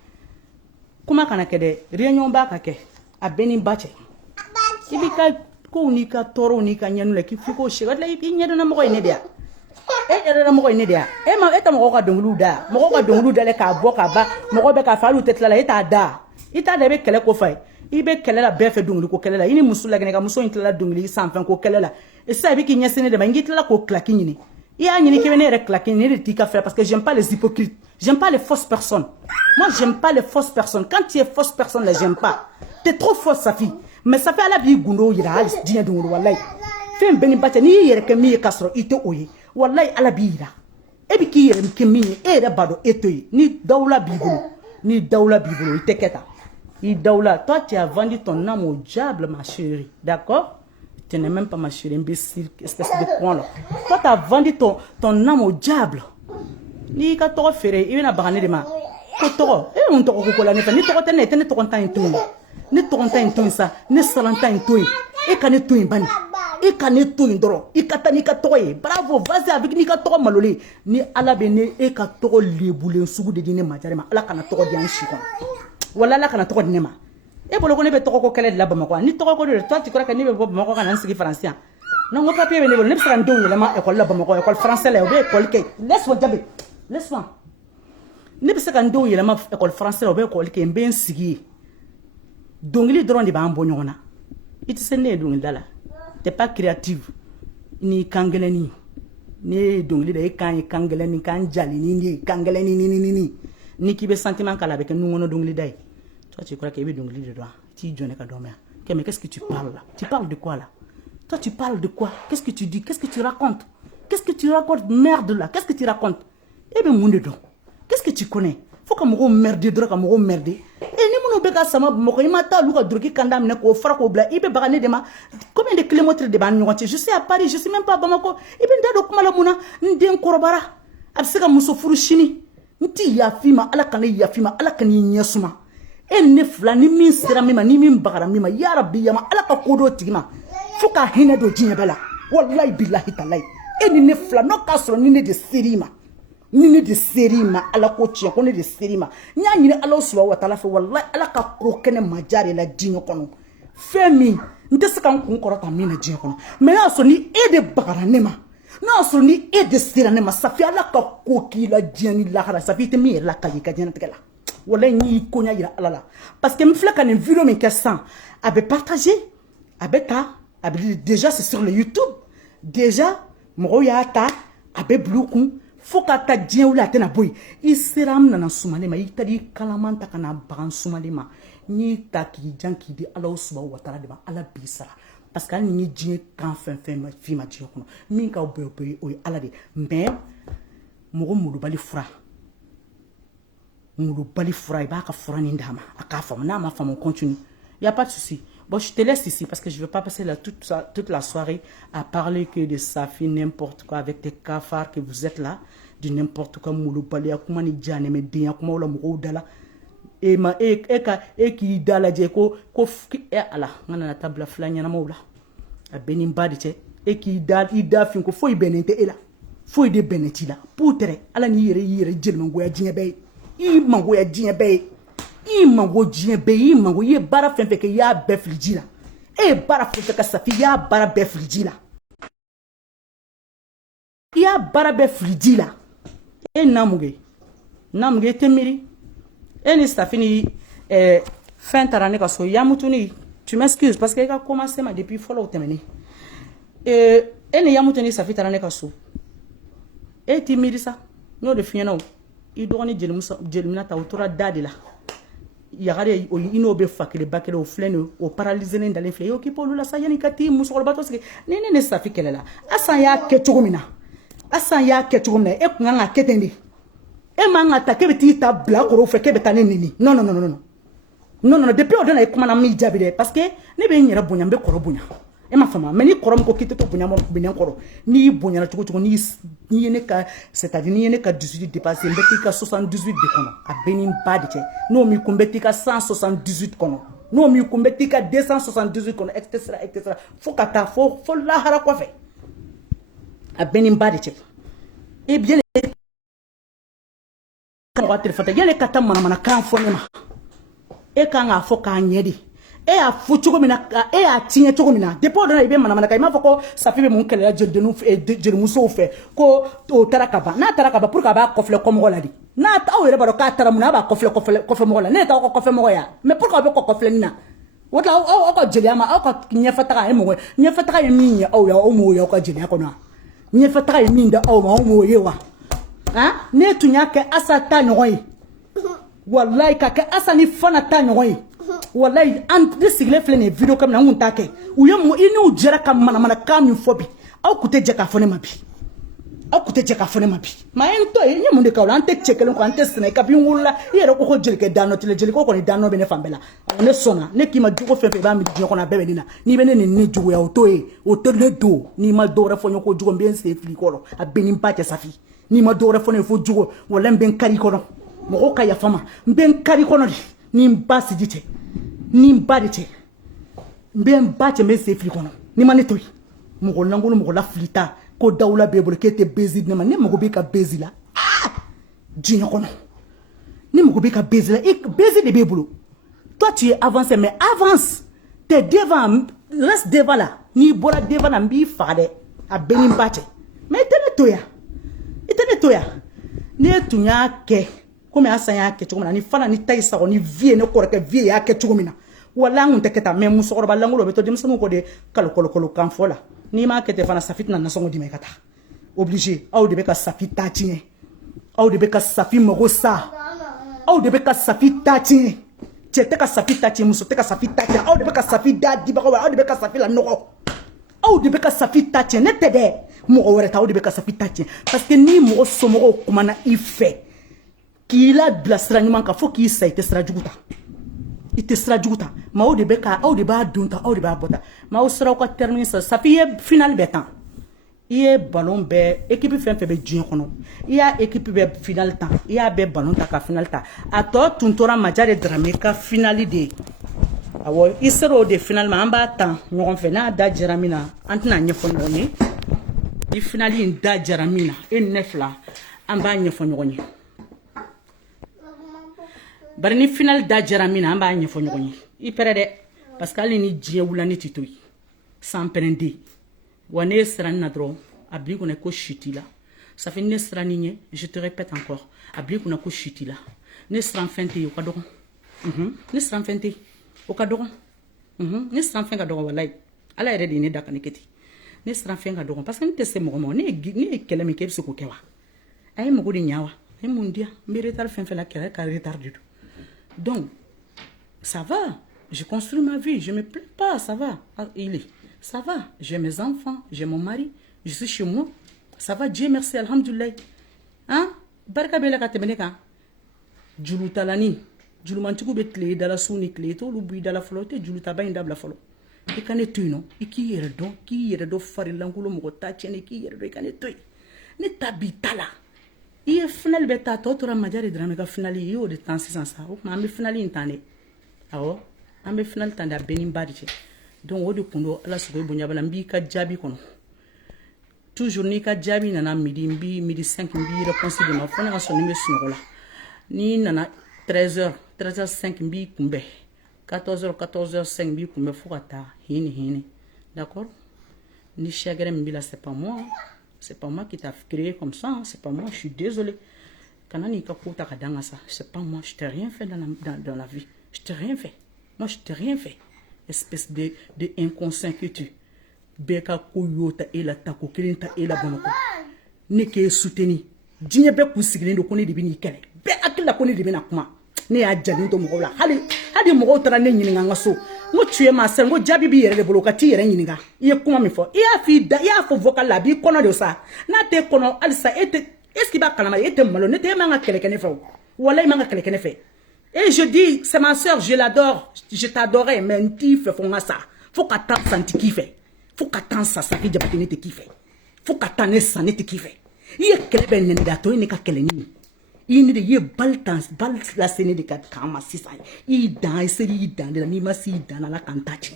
Kuma kana kede réunion ba ka ke a benin bache. Ibi ka ko ni ka toro ni ka nyanu le ki fiko she wadla i nyado na mo ko ne dia era mo ko ne dia ma eta mo ko donglu da le ka bo ka ba mo ko be ka falu tetla la ita da be kele ko fay i be kele la be fe donglu ko kele la ini musula gene ka muso intla dongli san fan ko kele la e sa be ki nyesene de ba ngitla ko klaki nyini Il y a une qui vient claquer, une qui faire parce que j'aime pas les hypocrites. J'aime pas les fausses personnes. Moi, j'aime pas les fausses personnes. Quand tu es fausse personne, là, j'aime pas. Tu es trop fausse, sa fille. Mais ça fait à la vie, Goundo, il y a dit, Wallahi. Fais un bénibate, ni il y a que mi castro, il te oye. Wallahi, à la bira. Et puis qui est qui mini, et le bado, et te ni daoula bibolo, ni daoula bibolo, il te keta. Il daoula. Toi, tu as vendu ton âme au diable, ma chérie. D'accord? Tu n'es même pas ma chérie, imbécile, espèce de coin là. Toi, tu as vendu ton âme au diable. Ni ka toro fere, il vient à barrer de ma. Ko toro, on toro ko la nefa, ni toro tene, tene toro tan tout. Ni toro tan tout ça, ni salantan tout. Et kan tout bani. Et kan tout ndoro. I ka tani ka toro. Bravo, vas-y avec ni ka toro malolé. Ni ala bene e ka toro leboulen sugu de dine majare ma. Ala kana toro di an chikon. Wala ala kana toro dine ma. Et pour le connaître toro ko kele de la bamako. Ni toro ko de toi tu crois que ni be bamako kana sigi français. Non, mon papier est venu, pas ndo yelema école là bamako, école français là, ou école ke. Laisse-moi jabe. Laisse-moi. Ne be se ka ndo yelema école français là, ou école ke mben sigi. Dongili drone de ba ambo nyona. It se ne dongili dala. T'es pas créative. Ni kangeleni. Ni dongili de kan kangeleni kan jali ni kangeleni ni. Ni ki be sentiment kala avec nous on dongili dai. Toi tu crois que be dongili de droit. Tu jonne ka dormir. Mais qu'est-ce que tu parles là? Tu parles de quoi là? Toi, tu parles de quoi? Qu'est-ce que tu dis? Qu'est-ce que tu racontes? Qu'est-ce que tu racontes? Merde là. Qu'est-ce que tu racontes? Eh bien, mon dedans. Qu'est-ce que tu connais? Faut que je merde, je merde. Et nous, nous, sama, mokimata, louka, drogi, kandam, neko, frako, bla, ibe, barane, dema. Combien de kilomètres de ban, je suis à Paris, je suis même pas à Bamako. Ibe, ndado, kumalamuna, ndien, korobara. Abseka, musofuru, chini. Nti, yafima, ala kani, nyasuma. E ne fla, ni min sera mima, ni min bagara mima, yarabi, yama, ala ka kodo tigima. Faut qu'à hine do djinebela. Wallahi billahi talai. Et ni ne fla no kasro ni ne de serima. Ni ne de serima ala ko tien ko ne de serima. Nya ni ala subhanahu wa ta'ala fe wallahi ala ka ko kene majari la djinyo kono. Femi nte se kan kun korota mi na djinyo kono. Mais na so ni e de bagara nema. Na so ni e de sera nema sa fi ala ka ko ki la djini la hara sa fi te mi la ka yi ka djina tekela. Wallahi ni ko nya ira ala la. Parce que me fla kan vidéo men kessan abe partager abe ta. Déjà, c'est sur le YouTube. Déjà, Moroyata, Abe Bloukoum, Fokata Dien ou la Tenaboy. Il sera dans Soumalema, il t'a dit Kalamanta Kana Baran Soumalema. Ni taki Jan qui dit Allah Suba ou Watara de Allah Bissara. Parce qu'elle n'y dit qu'un fin film à dire. Minka ou Béopé ou Alade. Mais, Moro Moulubali Fra. Moulubali Fra, il va à Foranindama. À Kafam, ma femme, on continue. Il n'y a pas de souci. Bon, je te laisse ici parce que je ne veux pas passer là toute la soirée à parler que de Safi, n'importe quoi, avec des cafards que vous êtes là, de n'importe quoi, Mouloubali, comment ni Djane, mais Dia, comment la Mouroudala, et qui dala Djeko, Kofi, et Allah, on a la table à flan, yana moula, à Benin Badiche, et qui da, finko, faut y benente, et là, faut y de beneti là, poutre, ala ni yere, djelmangoya djinebe, mangoya djinebe. I mango djien be I mango ye bara fenfe ke ya befliji la e bara fenfe ka safi ya bara befliji la ya bara befliji la e namuge temiri e ni safi ni fin tarane ka so ya mutuni tu m'excuses parce que il a commencé ma depuis follow temeni e ni ya mutuni safi tarane ka so e timiri sa no de fieno I doni jelmina ta autora dadila yagare o ino be fakele bakele o flene o paralyser ne ndale fle yo ki polu la sayani kati musoro bato ske ne safi kelela asan ya ke tugumina e kunga ketende e manga ta ke beti ta bla ko fe ke betane nini non depuis o dona e kuma na mi jabide parce que ne be nyera bonya be koro bonya e ma fama mais ni koro ko kite to bonya mo binen koro ni bonya na tugo ni ne ka c'est-à-dire ni ne ka 18 dépasser mbeti ka 78 de kono a benin badite no mi kumbeti ka 178 kono no mi kumbeti ka 278 kono etc faut kata faut la hara ko fe a benin badite e bien kan wa telefata yele kata mana kan fo ne ma e kan a fo ka nyedi e a fu chogomina e a tinye chogomina depo dona ibe mana kai ma foko safi be mun kele je denu je muso fe ko o tarakaba na tarakaba pour ka ba kofle ko mo ladi na ta o reba ka taramuna ba kofle mo la ne ta ko kofle mo ya mais pour ka be ko kofle na wala o ko jeli ama o ko nya fataka e mo nya fataka e mi nya o ya o mo ya ko jeli ko na Nye fata e minda aw ma mo yewa. Hein? Ne tunya ke asa ta nyoy. Wallahi ka ke asa ni fana ta nyoy. Wallahi an de sigle fle ne video kam na ngunta ke. Uye mo inu jera kam mana kam mi fobi. Aw kute je ka fone mabi. Aw kute je ka fone mabi. Ma en to e nyamunde ka wala ante chekele ko ante sene ka bi wula yere ko jelike dano tele jeliko ko ni dano be ne fambela. Ne sona ne ki ma jugo fefe ba mi je ko na bebe dina. Ni bene ni jugo ya oto le do ni ma do re fonyo ko jugo mben se fli ko lo abeni mpate safi. Ni ma do re fonyo fo jugo wala mben kari ko no. Mo ka ya fama mben kari ko no ni mbasi dite. Ni mbadite. Mben bate me se fli ko no. Ni ma ne toy. Mo langolo mo la flita. Ko daoula bebole qui était baisé ne mo be ka baisé là djinyo kono ni mo be ka baisé là et baisé de bebolo toi tu es avancé mais avance t'es devant reste devant là ni bola devant na mbi fade a benin bate mais itene toya ne tunya ke comme asanya ke chukuma ni fana ni taisa ko ni vie ne ko ke vie ya ke chukumina wala ngun teketa même musoro balangulo beto dimsa ko de kalo kan fola ni ma kete fana safit na nasongo di mekata obligé aw de beka safit tatine aw de beka safit mogosa aw de beka safit tatine chete ka safit tatine muso te ka safit tatine aw de beka safit dadi ba aw de beka safit la noko aw de beka safit tatine ne tede mo wore ta aw de beka safit tatine parce que ni mo somo ko mana ife kila blasra nyuma ka fo ki sa ite sra juguta ite sra juguta ma o de beka o de ba dunta o de ba bota ma o sra ko terminer ça fait final betan iye ballon be équipe fe be djin kono iya équipe be final temps iya be ballon ta ka final ta ato tuntora majare drame ka finali de awo isero de finalement amba temps ngon fe na da jaramina antina nyefo ngoni di finali da jaramina e nefla amba nyefo ngoni bari ni final da jaramina amba nyefo ngoni I perede parce que ali ni djie wula ni titoy sans prendre wane sran na dro abli ko ne ko chitila ça fait ne sran ni je te répète encore abli ko na ko chitila ne sran fente o ka dogon ne sran fente o ka dogon ne sran fente ka dogon wallahi ala yere de ne dakani keti ne sran fente ka dogon parce que ne te se mo ne kele mi kebse ko kewa ay mo godi nyawa ay mundia mi retard fente la kere ka retard du tout donc ça va. Je construis ma vie, je me plains pas, ça va. Ça va, j'ai mes enfants, j'ai mon mari, je suis chez moi. Ça va, Dieu merci, alhamdoulilah. Hein? Barka bela katebeneka. Julu talani, julu mantiku betle dala suni kle to lubu dala flotte, julu tabain dabla folo. E kane tuino, e ki yere do fari langulo mo ta tiene ki yere do e kane tuy. Ne tabitala. E final beta to tora majari drame ka finali yo de temps sans ça. O ma me finali intane. Awo ambe final tanda benin badje donc wodi kundo ala suko bonya bala mbi ka jabi kono toujours ni ka jabi nana midi 5 mbi réponse de ma fona so nimbe sunola ni nana 13h 5 mbi kumbe 14h 5 mbi kumbe fukata hini d'accord ni chagrin mbi là c'est pas moi qui t'a créé comme ça c'est pas moi je suis désolé kanani ka kota kadanga ça c'est pas moi je t'ai rien fait dans la vie je t'ai rien fait. Moi, je t'ai rien fait. Espèce de inconscient que tu. Beka koyota et la tako kelenta et la bonoko. Ne ke soutenu. Digne be kusigini do koni de bini kele. Be akila koni de bina kuma. Ne ya jali to mo la. Hali mo tara ne nyini nga so. Ngo tue ma sen ngo jabi bi yere de boloka ti yere nyini nga. Iye kuma mi fo. Iya fo vocal la bi kono de ça. Na te kono alisa est-ce qu'il va kalama ete malo ne te manga kele kene fa. Wala manga kele kene fa. Et je dis, c'est ma soeur, je l'adore, je t'adorais, mais tu fais ça. Faut qu'attendre ça te kiffe. Faut qu'attendre ça qui jabatine te kiffe. Faut qu'attendre ça ne te kiffe. Il y a quelqu'un qui est ne ka keleni. Il y a bal la scène de kama sisa. Il danse de la mima si dans la cantache.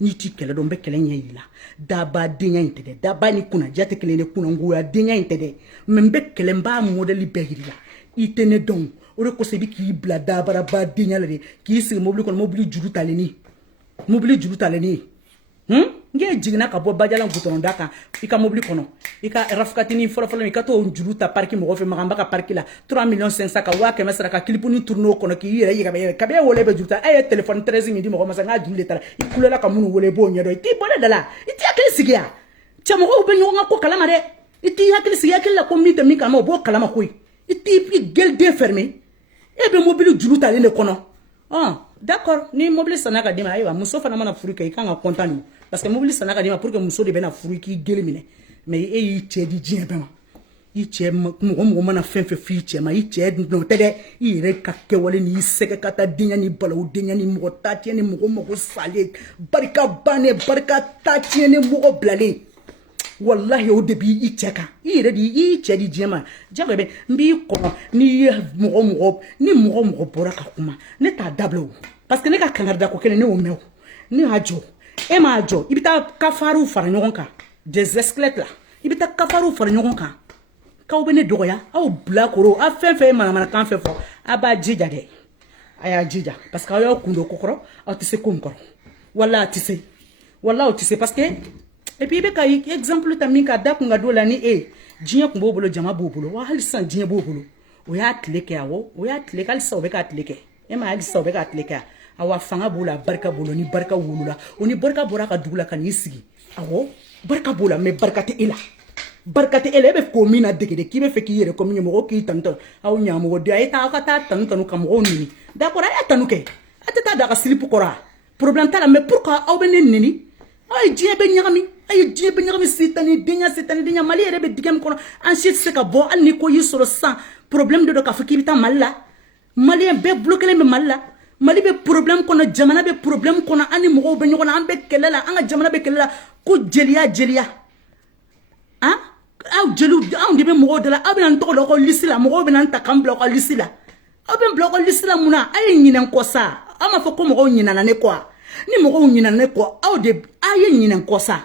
Ni tu kele dombe kele nyela. Daba dinya intede. Daba ni kuna jate kele ne kuna nguya dinya intede. Membe kele mba modeli behirila. Itene donc. Ore ko sebi ki bla dabara ba dinyalere ki se mobili ko mobili juru taleni nge jigna ka bo bajala ngutono daka ika mobili kono ika rafkatini folo ika to juru ta parki mo fe magamba ka parki la 3,500,000 ka wa ke mesra ka kilipuni tourno kono ki yere yiga ka be wole be juruta ay téléphone 13 midi mo masa nga jule tara ikulela ka munu wole bo nyedo ti bola dala iti akle sigia chamo ko be nyonga ko kala mare iti hakili si yakili la ko min tɛ min kama o b'o kalama koyi i gueule den fermé e bɛ mobili juru talen de kɔnɔ d'accord ni mobili sanna ka d'i ma ayiwa muso fana mana furu kɛ i kan ka content de parce que mobili sanna ka d'i ma pour que muso de bɛna furu k'i gueule minɛ mais e y'i cɛ di diɲɛ bɛɛ ma i cɛ mɔgɔ mana fɛn fɛn f'i cɛ ma i cɛ nɔ tɛ dɛ i yɛrɛ ka kɛwale ni i sɛgɛ ka taa denya ni balawu denya ni mɔgɔ ta tiɲɛ ni mɔgɔ mago salen barika bannen barika ta tiɲɛ ni mɔgɔ bilalen wallahi o de b'i cɛ kan i yɛrɛ de i cɛ di diɲɛ ma jago bɛ n b'i kɔnɔ ni ye mɔgɔ bɔra ka kuma ne t'a dabila o parce que ne ka kangarida ko kelen ne y'o mɛn o ne y'a jɔ e m'a jɔ i bɛ taa kafariw fara ɲɔgɔn kan des esclaves la i bɛ taa kafariw fara ɲɔgɔn kan k'aw bɛ ne dɔgɔya aw bilakoro a fɛn fɛn ye manamanakan fɛn fɔ a b'a jija dɛ a y'a jija parce que aw y'aw kun don ko kɔrɔ aw tɛ se ko min kɔrɔ wala a tɛ se wala aw tɛ se parce que et puis i bɛ ka exemple ta min ka da kun ka don la ni e diɲɛ kun b'o bolo jama b'o bolo wa hali sisan diɲɛ b'o bolo o y'a tile kɛ awɔ o y'a tile kɛ hali sisan o bɛ k'a tile kɛ e ma hali sisan o bɛ k'a tile kɛ awa fanga b'o la barika b'o la ni barika wolola o ni barika bɔra ka dugu la ka n'i sigi awɔ barika b'o la mais barika tɛ e la barika tɛ e la e bɛ ko min na dege de k'i bɛ fɛ k'i yɛrɛ komi mɔgɔw k'i tanu aw ɲamɔgɔ de a ye taa aw ka taa tanu ka mɔgɔw neni d'accord a y'a tanu kɛ a tɛ taa daga silipu kɔrɔ a problème t'a la mais pourquoi aw bɛ ne neni aw ye diɲɛ bɛ ɲagami a ye diɲɛ bɛ ɲagami sitani mali yɛrɛ bɛ dingɛ min kɔnɔ an si tɛ se ka bɔ hali ni ko y'i sɔrɔ sisan problème de don k'a fɔ k'i bɛ taa mali la maliyɛn bɛɛ bloqué bɛ mali la mali bɛ problème kɔnɔ jamana bɛ problème kɔnɔ an ni mɔgɔw bɛ ɲɔgɔn na an bɛ kɛlɛ la an ka jamana bɛ kɛlɛ la ko jeliya aw jeliw anw de bɛ mɔgɔw de la aw bɛna n tɔgɔ da aw ka liste la mɔgɔw bɛna n ta k'an bila aw ka liste la aw bɛ n bila aw ka liste la mun na a ye ɲinɛ n kɔ sa aw m'a fɔ ko mɔgɔw ɲinɛna ne kɔ ni mɔgɔw ɲinɛna ne kɔ aw de a ye ɲinɛ n kɔ sa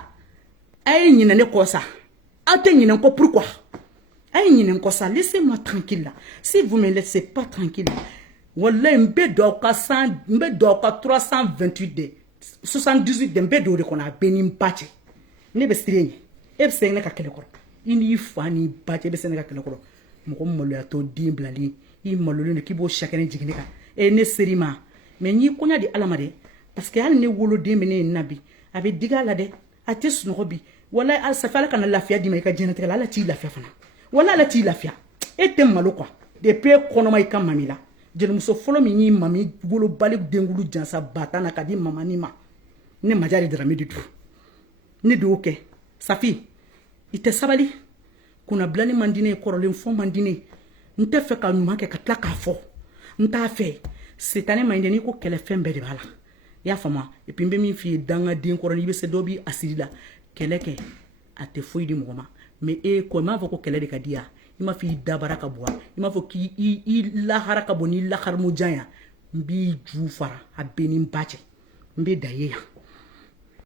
a ye ɲinɛ ne kɔ sa aw tɛ ɲinɛ n kɔ pourquoi a ye ɲinɛ n kɔ sa laissez-moi tranquille là si vous me laissez pas tranquille wallahi n bɛ don aw ka 328 de 78 de n bɛ don o de kɔnɔ a bɛɛ ni n ba cɛ ne bɛ siran ɲɛ e bɛ se ne ka kɛlɛ kɔrɔ i n'i fa n'i ba cɛ e bɛ se ne ka kɛlɛ kɔrɔ mɔgɔ maloya tɔ den bilalen i malolen don k'i b'o chacun jigin ne kan ne seri ma mais n y'i koɲa di ala ma dɛ parce que hali ne woloden bɛ ne na bi a bɛ digi a la dɛ a tɛ sunɔgɔ bi walahi safi ala kana lafiya d'i ma i ka diɲɛnatigɛ la ala t'i lafiya fana walahi ala t'i lafiya e tɛ malo quoi depuis e kɔnɔma i ka mami la jelimuso fɔlɔ min y'i mami wolobali denkulu jansa ba tan na ka di mamani ma ne majari Dramé de don ne de y'o kɛ safi i tɛ sabali kunna bilani man di ne ye kɔrɔlen fɔ man di ne ye n tɛ fɛ ka ɲuman kɛ ka tila k'a fɔ n t'a fɛ sitanɛ ma ɲi dɛ n'i ko kɛlɛ fɛn bɛɛ de b'a la i y'a faamuya et puis n bɛ min f'i ye dangaden kɔrɔ n'i bɛ se dɔ b'i asiri la kɛlɛ kɛ a tɛ foyi di mɔgɔ ma mais e ko i m'a fɔ ko kɛlɛ de ka di yan i m'a fɔ i dabara ka bɔ i m'a fɔ k'i lahara ka bɔ n'i laharamujan yan n b'i ju fara a bɛɛ ni n ba cɛ n bɛ da ye yan